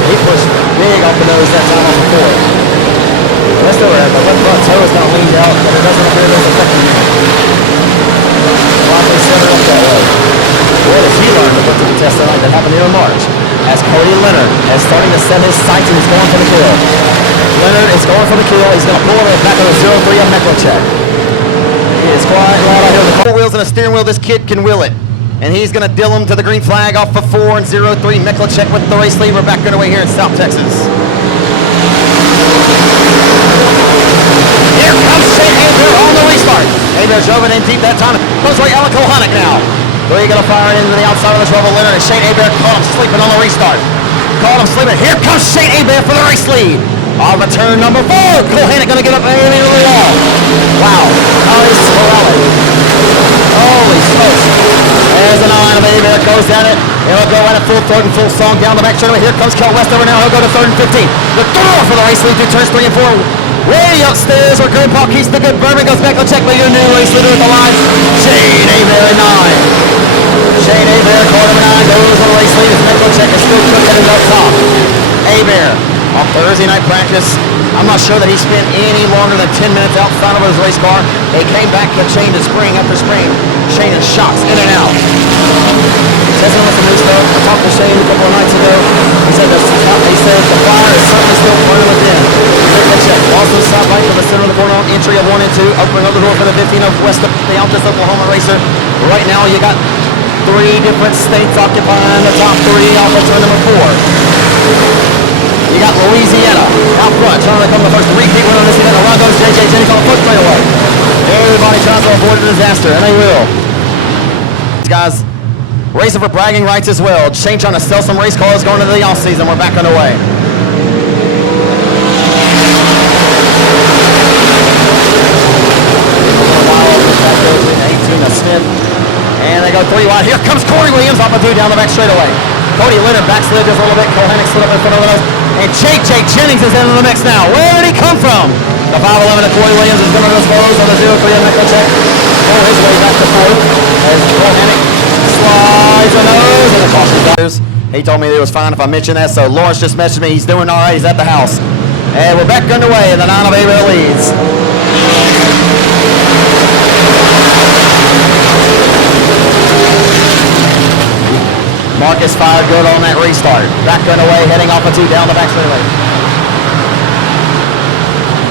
he pushed big off the nose that time off the 4. Westover has the left front toe is now leaned out, but it doesn't appear there's a second here. Likely set her up that way. What has he learned to put to the test tonight that happened here in March? As Cody Leonard is starting to set his sights and he's going for the kill. Leonard is going for the kill. He's going to pull it back on the 0-3 of Meklacek. He is quite loud out here. The 4 wheels and a steering wheel, this kid can will it. And he's going to dill him to the green flag off of 4 and 0-3. Meklacek with the race lead. We're back underway here in South Texas. Here comes Shane Aber on the restart. Aber drove it in deep that time. Goes right Alec Kohanic now. 3 going to fire it into the outside of the 12 of Leonard. And Shane Aber caught him sleeping on the restart. Caught him sleeping. Here comes Shane Aber for the race lead. Off of turn number 4. Kohanic going to get up really long. Wow. Oh, this is Morelli. Holy smokes. There's the 9 of Aber goes at it. He'll go at it full throat and full song down the back straightaway. Here comes Kel Westover now. He'll go to 3rd and 15. The door for the race lead through turns 3 and 4. Way upstairs where Grandpa keeps the good bourbon goes back. Let's check with your new race leader at the line. Shane Aber at 9. Shane Aber, car number 9, goes on the race lead as Meklacek is still cooking it up top. Aber on Thursday night practice. I'm not sure that he spent any longer than 10 minutes outside of his race car. They came back to change the spring after spring. Shane is shocks in and out. Testing with some new stuff. I talked to Shane a couple of nights ago. He said the fire is certainly still burning within. Meklacek also side right from the center of the corner on entry of 1 and 2. Opening up the door for the 15 of West, the Altus Oklahoma racer. Right now you got 3 different states occupying the top 3 off of turn number 4. You got Louisiana out front, trying to come the first repeat winner of this event. Around goes J.J. Jennings on the foot straightaway. Everybody tries to avoid a disaster, and they will. These guys racing for bragging rights as well. Shane trying to sell some race cars going into the off season. We're back underway. 18 to Smith. And they go 3 wide. Here comes Corey Williams off a 2 down the back straightaway. Cody Leonard backslid just a little bit. Kohanic slid up in front of those. And J.J. Jennings is into the mix now. Where did he come from? The 5'11 of Cody Williams is going to dispose of the 0-3 of Meklacek. Pull his way back to fourth as Bohannon slides a nose and the caution goes. He told me it was fine if I mentioned that, so Lawrence just messaged me. He's doing all right. He's at the house. And we're back underway, and the 9 of Abel leads. Marcus fired good on that restart. Back underway, heading off of 2 down the back straightaway.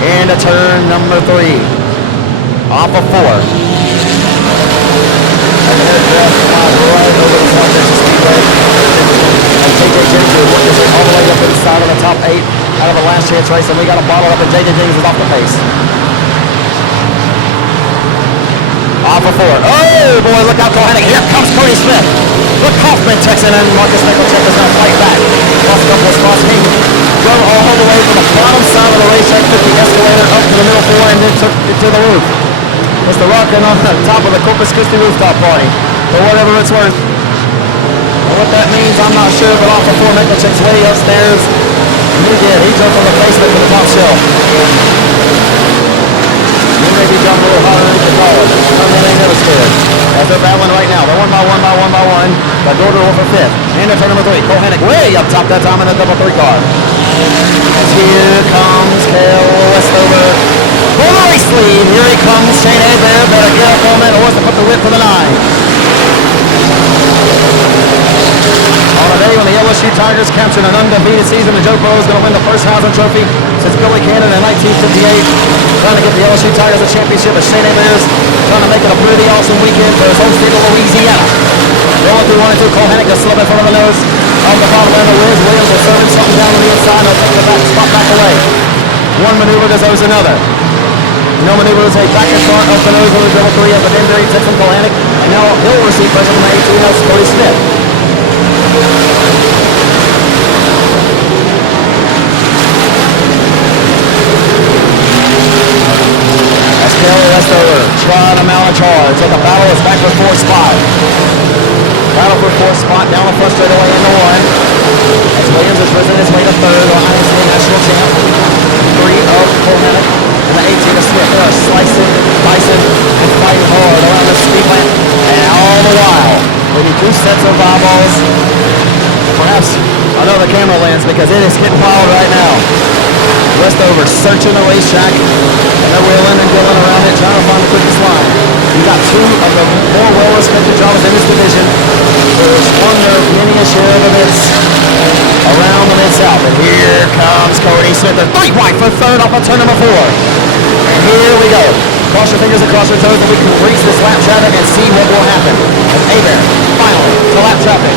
Into turn number 3. Off of 4. And there's Jeff right over the South Texas Speedway. And JJ Jennings will work his way all the way up inside of the top 8 out of the last chance race, and we got a bottle up, and JJ Jennings is off the pace. Off of 4. Oh, boy, look out, Kohanek. Here comes Cody Smith. Look, Kaufman, Texan, and Marcus Meklacek is going to fight back. Lost a couple of spots. He drove all the way from the bottom side of the racetrack, took the escalator up to the middle 4, and then took it to the roof. It's the rocking on the top of the Corpus Christi rooftop party, for whatever it's worth. And what that means, I'm not sure, but off of 4, Meklacek's way upstairs. He did. He jumped from the basement to the top shelf. He maybe jumped a little harder than he could call it. They never scared. As they're battling right now. They're one by one. The Gorder over 5th. Into turn number 3. Kohanek way up top that time in the double 3 car. As here comes Cale Westover for the race lead. Here he comes. Shane Hebert better get up on that horse to put the whip for the 9. On a day when the LSU Tigers captured an undefeated season, and Joe Burrow is going to win the first Heisman Trophy since Billy Cannon in 1958. Trying to get the LSU Tigers a championship, as Shane Hebert trying to make it a pretty awesome weekend for his home state of Louisiana. Going through 1 and 2, Kohanek just slip in front of the nose of the bottom end of Wiz. Williams is serving something down on the inside. They'll take the back spot back away. One maneuver deserves another. No maneuver is a back in front of the nose of the double 3 of the Denver Texan Kohanek. And now he'll receive pressure from the 18 of Cody Smith. As Cale Westover trying to mount a charge. Take a battle. It's back for 4th spot. Battle for 4th spot down the front straightaway into 1. As Williams has risen his way to 3rd. Ohio State national champ. 3 of Kohanek and the 18 of Smith. They are slicing, dicing, and fighting hard around the speed lamp. And all the while, maybe 2 sets of eyeballs. Perhaps another camera lens, because it is getting wild right now. Westover searching the racetrack, and they're wheeling and dealing around it, trying to find the quickest line. You've got 2 of the more well-respected drivers in this division. There's won their many a share of events around the Mid-South. And here comes Cody Smith. They're 3 wide for 3rd off of turn number 4. And here we go. Cross your fingers and cross your toes, and we can grease this lap traffic and see what will happen. As Hebert finally to lap traffic.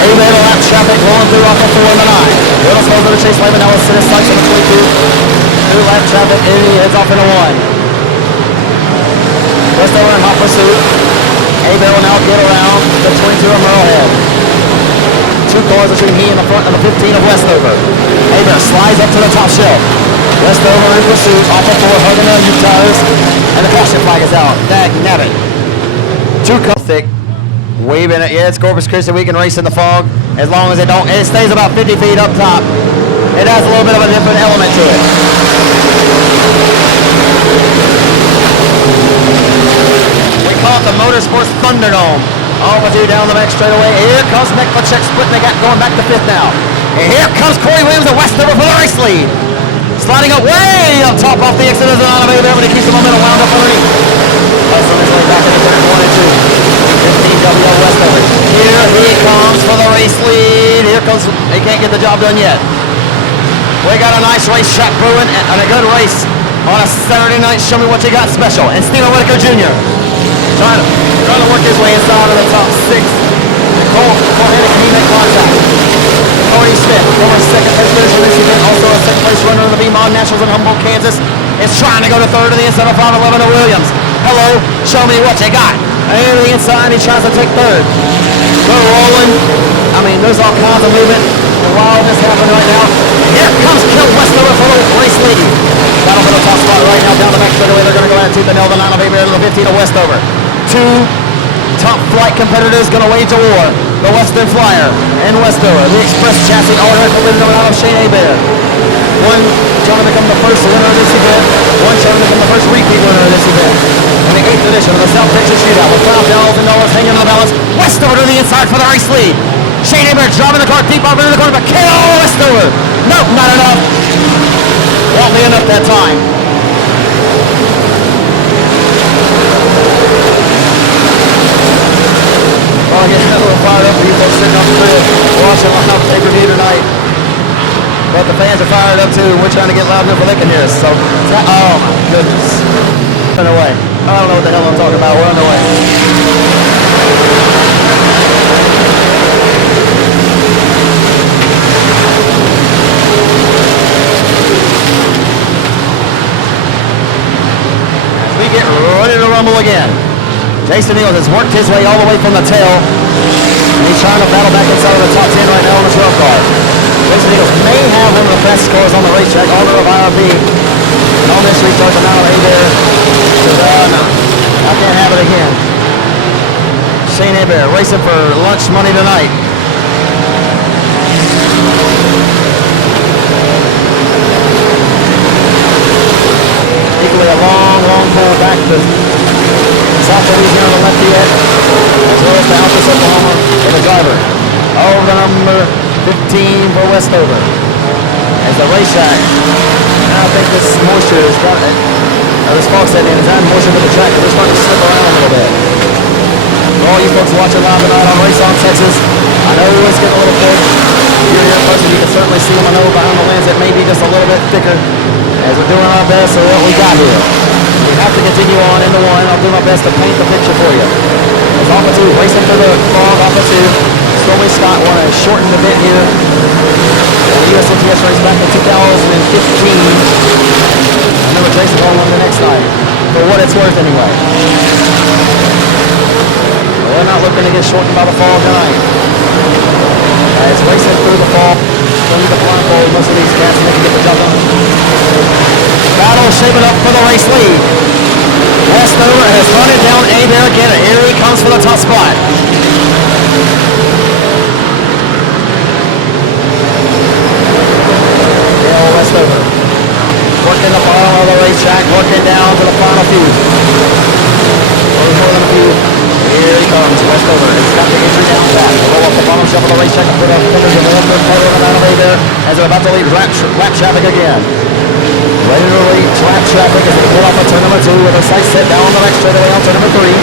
Hebert to lap traffic rolling through off of 4 and the 9. Little slows to the chase lane, but now it's Sinis Sykes on the 22. Through lap traffic, and he heads off into 1. Westover in hot pursuit. Hebert will now get around the 22 of Merlehead. 2 cars between he and the front of the 15 of Westover. Hebert slides up to the top shelf. Westover in pursuit, off of 4, hugging the tires, and the caution flag is out. Dagnabbit. 2 cars thick, waving it. Yeah, it's Corpus Christi. We can race in the fog as long as it stays about 50 feet up top. It has a little bit of a different element to it. We call it the Motorsports Thunderdome. Off of 2 down the back straightaway. Here comes Meklacek splitting the gap, going back to 5th now. And here comes Cody Williams and Westover for the race lead. Sliding up way up top off the exit of the line of Hebert, but he keeps the momentum wound up underneath. Hustling his way back into turn 1 and 2. 15 WL Westover. Here he comes for the race lead. Here comes, he can't get the job done yet. We got a nice racetrack brewing and a good race on a Saturday night. Show me what you got special. And Steven Whitaker Jr. trying to work his way inside of the top 6. Kohanek, can he make contact? Cody Smith, former 2nd place finisher this event, also a 2nd place runner in the VMON Nationals in Humboldt, Kansas, is trying to go to 3rd to the inside of 5'11 of Williams. Hello, show me what you got. And to the inside, he tries to take 3rd. They're rolling. I mean, there's all kinds of movement and wildness happening right now. Here comes Cale Westover for the race lead. Battle for the top spot right now down the back straightaway. They're going to go ahead and tooth the nail. The 9 of Hebert to the 15 of Westover. 2 top flight competitors going to wage a war. The Western Flyer and Westover. The Express chassis, all her collision around of Shane Hebert. One trying to become the first winner of this event. One trying to become the first repeat winner of this event. In the 8th edition of the South Texas Shootout with $5,000 hanging on the balance. Westover to the inside for the race lead. Shane Hebert driving the car deep off into the corner, but KO Westover. Nope, not enough. Won't be enough that time. Well, getting a little fired up for you folks sitting on the grid watching on pay-per-view tonight. But the fans are fired up too. We're trying to get loud enough where they can hear us. So, oh my goodness. We're on the way. I don't know what the hell I'm talking about. We're on the way. As we get ready to rumble again. Jason Eagles has worked his way all the way from the tail. And he's trying to battle back inside of the top 10 right now on the 12 car. Jason Eagles may have one of the best scores on the racetrack, owner of IRP. And on this recharge, now hey there. No, I can't have it again. Shane Hebert racing for lunch money tonight. Equally a long pull back to South Louisiana on the left yet, as well as to Altus, Oklahoma, and the driver. Over the number 15 for Westover. As the racetrack, I think this moisture has got it. This fog setting in, it's adding moisture to the track, but it's starting to slip around a little bit. For all you folks watching live tonight on Race On Texas, I know it's getting a little thick. You're here close, you can certainly see them. I know behind the lens it may be just a little bit thicker, as we're doing our best for what we got here. We have to continue on into one. I'll do my best to paint the picture for you. It's Alpha 2 racing for the fog, Alpha 2. Slowly Scott want to shorten the bit here. The USMTS race back in 2015. I remember Jason going one the next night. For what it's worth anyway. We're not looking to get shortened by the fog tonight. As racing through the fog, through the blindfold, most of these cats they can get the job done. Battle shaping up for the race lead. Westover has hunted down Hebert again, and here he comes for the top spot. Westover working the bottom of the racetrack, working down to the final few. More than a few. Here he comes, Westover. He's got the entry down back. Roll up the bottom shelf of the racetrack and put our fingers in the left quarter of the line of Hebert as they're about to leave lap traffic again. Ready to lead lap traffic as they pull off on turn number 2 with their sights set down on the right straightaway on turn number 3.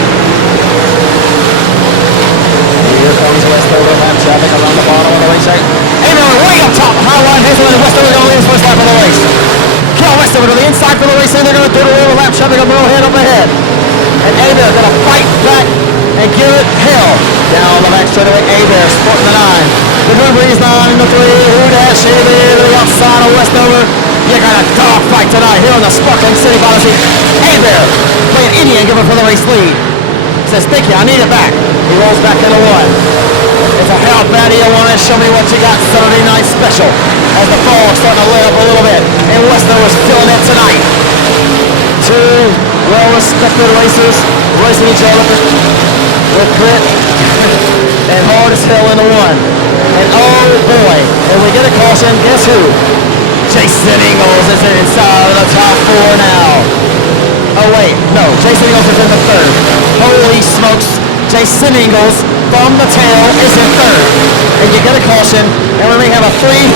Here comes Westover, lap traffic around the bottom of the racetrack. Hebert way up top, high line, Hazelman and Westover going to lead his first lap of the race. Kill Westover to the inside for the race, and they're going to do a little lap traffic a little head up ahead. And Hebert going to fight back and give it hell. Down the back straightaway, Hebert sporting the 9. The number is 9 and the 3. Who dash Hebert to the outside of Westover. You got a dog fight tonight here on the sparkling city Odyssey. Hebert playing Indian, giving for the race lead. Says, thank you, I need it back. He rolls back into 1. It's a how bad you want it. Show me what you got Saturday night special. As the fog starting to let up a little bit. And Westover's filling it tonight. 2 well-respected racers racing each other with grit and hard as hell into 1. And oh boy, if we get a caution, guess who? Jason Eagles is inside of the top 4 now. Oh wait, no, Jason Eagles is in the 3rd. Holy smokes, Jason Eagles from the tail is in 3rd. And you get a caution, and we may have a 3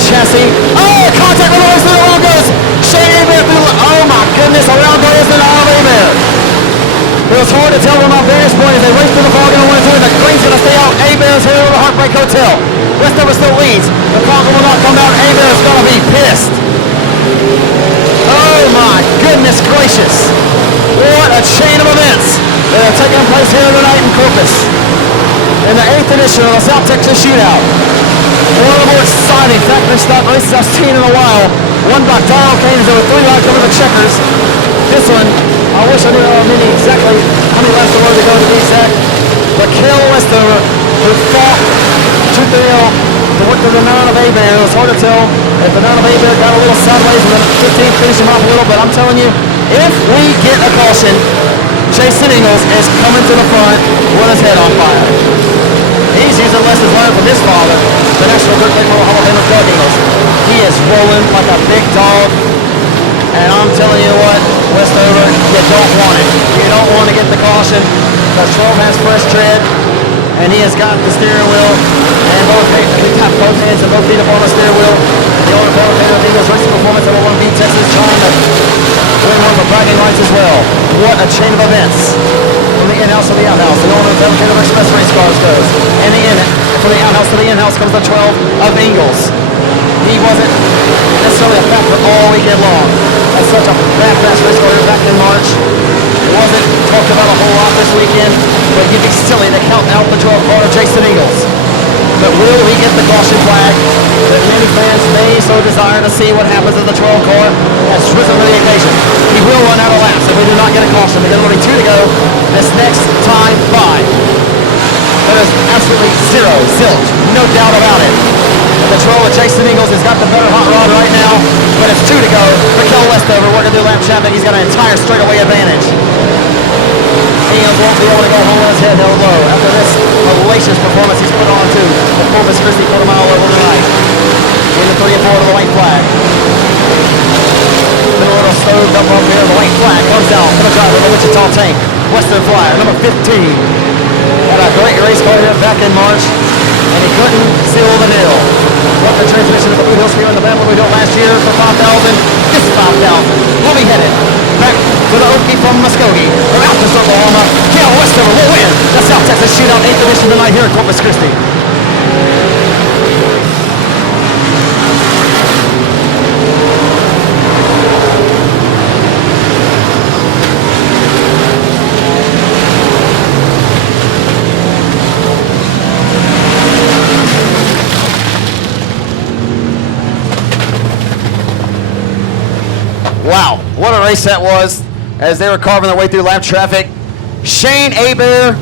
chassis. Oh, contact with the race, the around goes. Shane Hebert, oh my goodness, around goes the Hebert. It was hard to tell from my various points. They raced through the fog and 1 and 2, and the green's going to stay out. Hebert's here at the Heartbreak Hotel. Westover still leads. The fog will not come out. Hebert's going to be pissed. Oh my goodness gracious. What a chain of events that are taking place here tonight in Corpus. In the 8th edition of the South Texas Shootout. One of the more exciting factory stock races I've seen in a while. Won by Kane Jr. with 3 laps over the checkers. This one, I wish I knew exactly how many laps there were to go to be exact. But Kill Westover, who fought tooth and nail to work to the 9 of Hebert. It was hard to tell if the 9 of Hebert got a little sideways and then 15 finished him off a little. But I'm telling you, if we get a caution, Jason Eagles is coming to the front with his head on fire. He's using lessons learned from his father, the National Dirt Late Model Hall of Famer Doug Ingles. He is rolling like a big dog. And I'm telling you what, Westover, you don't want it. You don't want to get the caution. The 12 has fresh tread, and he has got the steering wheel, and he got both hands and both feet up on the steering wheel. The owner of Eagles Racing Performance at 1 beat Texas, trying to win one for bragging rights as well. What a chain of events. From the in-house to the out-house, the owner of Fabricated Express Race Cars goes. And from the out-house to the in-house comes the 12 of Ingles. He wasn't necessarily a factor all weekend long. That's such a fast race car back in March. It wasn't talked about a whole lot this weekend, but you'd be silly to count out the 12 car of Jason Ingles. But will he get the caution flag that many fans may so desire to see what happens in the 12 car has risen to the occasion? He will run out of laps if we do not get a caution because there'll be 2 to go this next time by. There is absolutely zilch, no doubt about it. The 12 of Jason Ingles has got the better hot rod right now, but it's 2 to go. Raquel Westover working through lap traffic. He's got an entire straightaway advantage. Ingles won't be able to go home with his head held low after this hellacious performance he's put on to the Corpus Christi quarter-mile oval tonight. In the 3 and 4 to the white flag. Been a little stoved up here. The white flag comes out for the driver of the Wichita Tank. Western Flyer, number 15. Had a great race car here back in March, and he couldn't seal the deal. What the transmission of the Blue Hill Speedway in the battle we built last year for 5,000. This 5,000 will be headed back to the Okie from Muskogee. From out to Oklahoma, Cale Westover will win the South Texas Shootout 8th edition tonight here at Corpus Christi. Wow, what a race that was as they were carving their way through lap traffic. Shane Hebert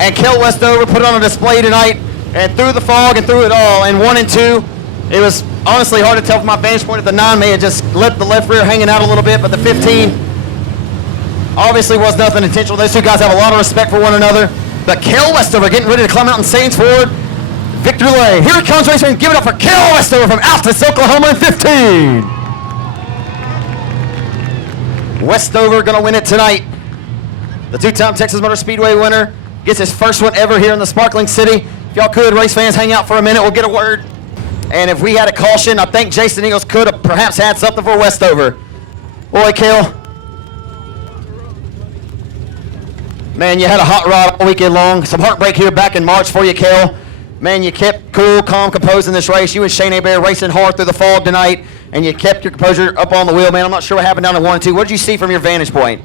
and Cale Westover put it on a display tonight, and through the fog and through it all, in 1 and 2, it was honestly hard to tell from my vantage point. If the 9 may have just left the left rear hanging out a little bit, but the 15 obviously was nothing intentional. Those 2 guys have a lot of respect for one another. But Cale Westover getting ready to climb out in Saints Ford. Victory lane. Here it comes, racing. Give it up for Cale Westover from Altus, Oklahoma in 15. Westover going to win it tonight. The 2-time Texas Motor Speedway winner gets his first one ever here in the Sparkling City. If y'all could, race fans, hang out for a minute. We'll get a word. And if we had a caution, I think Jason Ingles could have perhaps had something for Westover. Boy, Cale. Man, you had a hot rod all weekend long. Some heartbreak here back in March for you, Cale. Man, you kept cool, calm, composed in this race. You and Shane Hebert racing hard through the fog tonight, and you kept your composure up on the wheel, man. I'm not sure what happened down to 1 and 2. What did you see from your vantage point?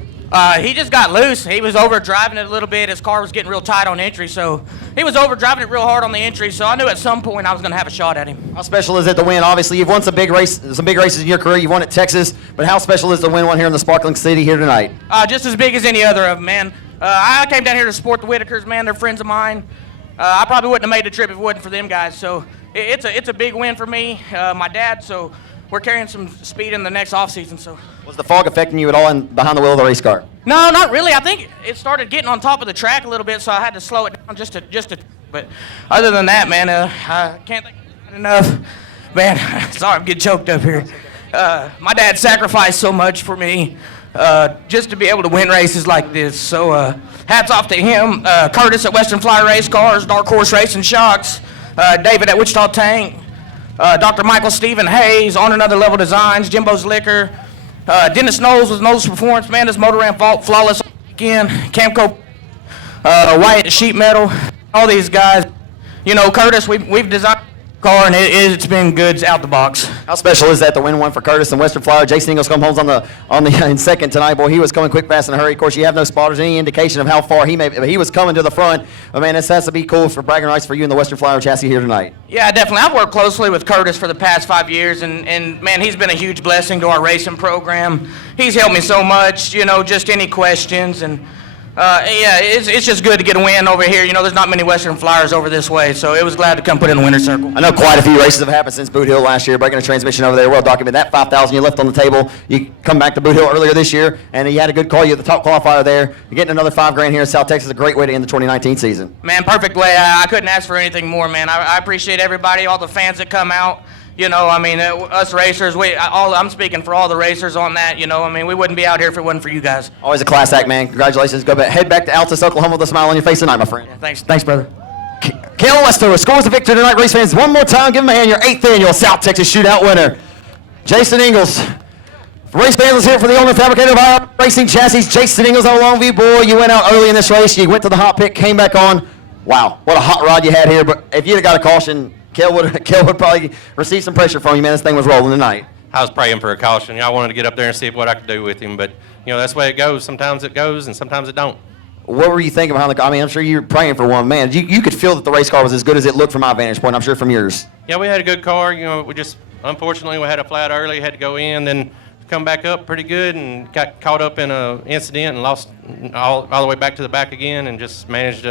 He just got loose. He was over driving it a little bit. His car was getting real tight on entry, so he was over driving it real hard on the entry. So I knew at some point I was going to have a shot at him. How special is it to win? Obviously, you've won some big races in your career. You've won at Texas, but how special is it to win one here in the Sparkling City here tonight? Just as big as any other of them, man. I came down here to support the Whitakers, man. They're friends of mine. I probably wouldn't have made the trip if it wasn't for them guys. So it's a big win for me, my dad. So we're carrying some speed in the next off season. So was the fog affecting you at all behind the wheel of the race car? No, not really. I think it started getting on top of the track a little bit, so I had to slow it down just to. But other than that, man, I can't think of it enough. Man, sorry, I'm getting choked up here. My dad sacrificed so much for me just to be able to win races like this. So hats off to him. Curtis at Western Flyer Race Cars, Dark Horse Racing Shocks, David at Wichita Tank, Dr. Michael Stephen Hayes, On Another Level Designs, Jimbo's Liquor, Dennis Knowles with Knowles Performance, man, this motor ran flawless again, Camco, Wyatt Sheet Metal, all these guys. You know, Curtis, we've designed a car, and it's been goods out the box. How special is that to win one for Curtis and Western Flyer? Jason Ingles come home in second tonight. Boy, he was coming quick, fast, in a hurry. Of course, you have no spotters, any indication of how far he was coming to the front. But man, this has to be cool for bragging rights for you in the Western Flyer chassis here tonight. Yeah, definitely. I've worked closely with Curtis for the past 5 years, and man, he's been a huge blessing to our racing program. He's helped me so much, you know, just any questions, and Yeah, it's just good to get a win over here. You know, there's not many Western Flyers over this way, so it was glad to come put in the winner's circle. I know quite a few races have happened since Boot Hill last year, breaking a transmission over there. Well documented. That 5,000 you left on the table. You come back to Boot Hill earlier this year, and you had a good call. You had the top qualifier there. You're getting another $5,000 here in South Texas. A great way to end the 2019 season. Man, perfect way. I couldn't ask for anything more, man. I appreciate everybody, all the fans that come out. You know, I mean, us racers, I'm speaking for all the racers on that, you know. I mean, we wouldn't be out here if it wasn't for you guys. Always a class act, man. Congratulations. Go back, head back to Altus, Oklahoma with a smile on your face tonight, my friend. Yeah, thanks. Thanks, brother. Kale Westover scores the victory tonight, race fans. One more time, give him a hand, your 8th annual South Texas Shootout winner. Jason Ingles. Race fans, let's hear it for the owner fabricator of our racing chassis, Jason Ingles on Longview. Boy, you went out early in this race. You went to the hot pit, came back on. Wow, what a hot rod you had here. But if you'd have got a caution, Kel would probably receive some pressure from you, man. This thing was rolling tonight. I was praying for a caution. I wanted to get up there and see what I could do with him, but that's the way it goes. Sometimes it goes, and sometimes it don't. What were you thinking behind the car? I mean, I'm sure you were praying for one. Man, you could feel that the race car was as good as it looked from my vantage point. I'm sure from yours. Yeah, we had a good car. Unfortunately, we had a flat early, had to go in, then come back up pretty good, and got caught up in an incident and lost all the way back to the back again, and just managed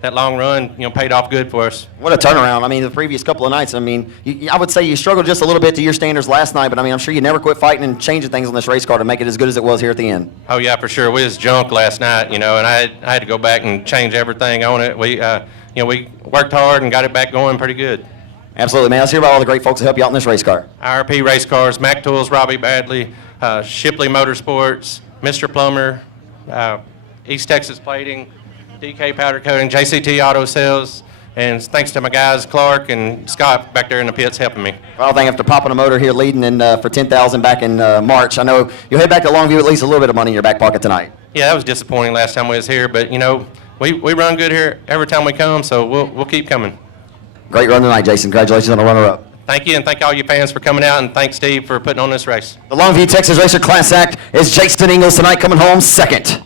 that long run, paid off good for us. What a turnaround. I mean, the previous couple of nights, I mean, I would say you struggled just a little bit to your standards last night, but I mean, I'm sure you never quit fighting and changing things on this race car to make it as good as it was here at the end. Oh, yeah, for sure. We was junk last night, and I had to go back and change everything on it. We worked hard and got it back going pretty good. Absolutely, man. Let's hear about all the great folks that help you out in this race car. IRP Race Cars, Mac Tools, Robbie Badley, Shipley Motorsports, Mr. Plummer, East Texas Plating, DK Powder Coating, JCT Auto Sales, and thanks to my guys Clark and Scott back there in the pits helping me. Well, I think after popping a motor here, leading in for $10,000 back in March, I know you'll head back to Longview with at least a little bit of money in your back pocket tonight. Yeah, that was disappointing last time we was here, but we run good here every time we come, so we'll keep coming. Great run tonight, Jason. Congratulations on the runner-up. Thank you, and thank all you fans for coming out, and thanks Steve for putting on this race. The Longview Texas Racer Class Act is Jason Ingles tonight, coming home second.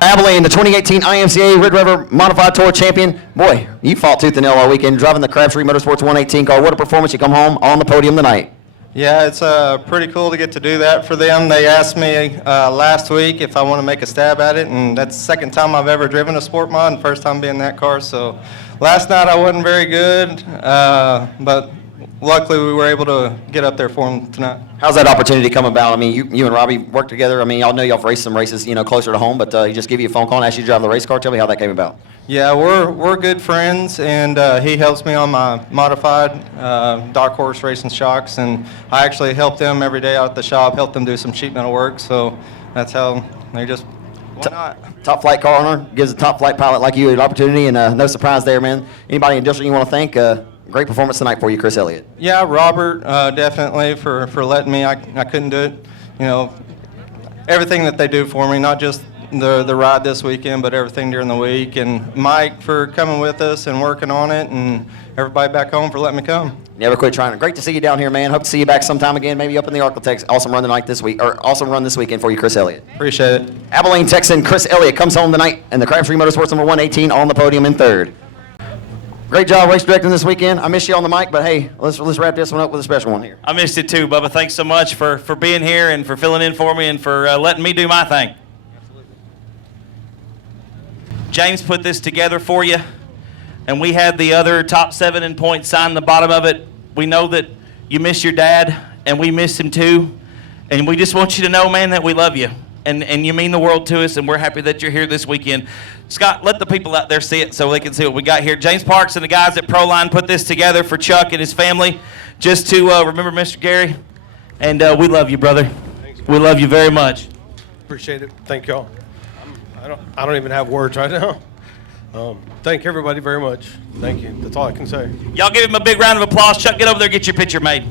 Abilene, the 2018 IMCA Red River Modified Tour Champion. Boy, you fought tooth and nail all weekend, driving the Crabtree Motorsports 118 car. What a performance. You come home on the podium tonight. Yeah, it's pretty cool to get to do that for them. They asked me last week if I want to make a stab at it, and that's the second time I've ever driven a sport mod and first time being in that car. So last night I wasn't very good, but luckily we were able to get up there for them tonight. How's that opportunity come about? I mean, you and Robbie work together. I mean, y'all know y'all have raced some races, closer to home, but he just give you a phone call and ask you to drive the race car. Tell me how that came about. Yeah, we're good friends, and he helps me on my modified Dark Horse Racing shocks, and I actually help them every day out at the shop, help them do some sheet metal work, so that's how they just, why not? Top flight car owner gives a top flight pilot like you an opportunity, and no surprise there, man. Anybody in the district you want to thank? Great performance tonight for you, Chris Elliott. Yeah, Robert, definitely for letting me. I couldn't do it. Everything that they do for me, not just the ride this weekend, but everything during the week. And Mike for coming with us and working on it, and everybody back home for letting me come. Never quit trying. Great to see you down here, man. Hope to see you back sometime again, maybe up in the Architects. Awesome run tonight this week, or awesome run this weekend for you, Chris Elliott. Appreciate it. Abilene Texan Chris Elliott comes home tonight, and the Crabtree Motorsports number 118 on the podium in third. Great job race directing this weekend. I miss you on the mic, but hey, let's wrap this one up with a special one here. I missed it too, Bubba. Thanks so much for being here and for filling in for me and for letting me do my thing. Absolutely. James put this together for you, and we had the other top 7 in points sign the bottom of it. We know that you miss your dad, and we miss him too, and we just want you to know, man, that we love you. And you mean the world to us, and we're happy that you're here this weekend. Scott, let the people out there see it so they can see what we got here. James Parks and the guys at Proline put this together for Chuck and his family, just to remember Mr. Gary. And we love you, brother. Thanks, we love you very much. Appreciate it. Thank y'all. I don't even have words right now. Thank everybody very much. Thank you. That's all I can say. Y'all give him a big round of applause. Chuck, get over there and get your picture made.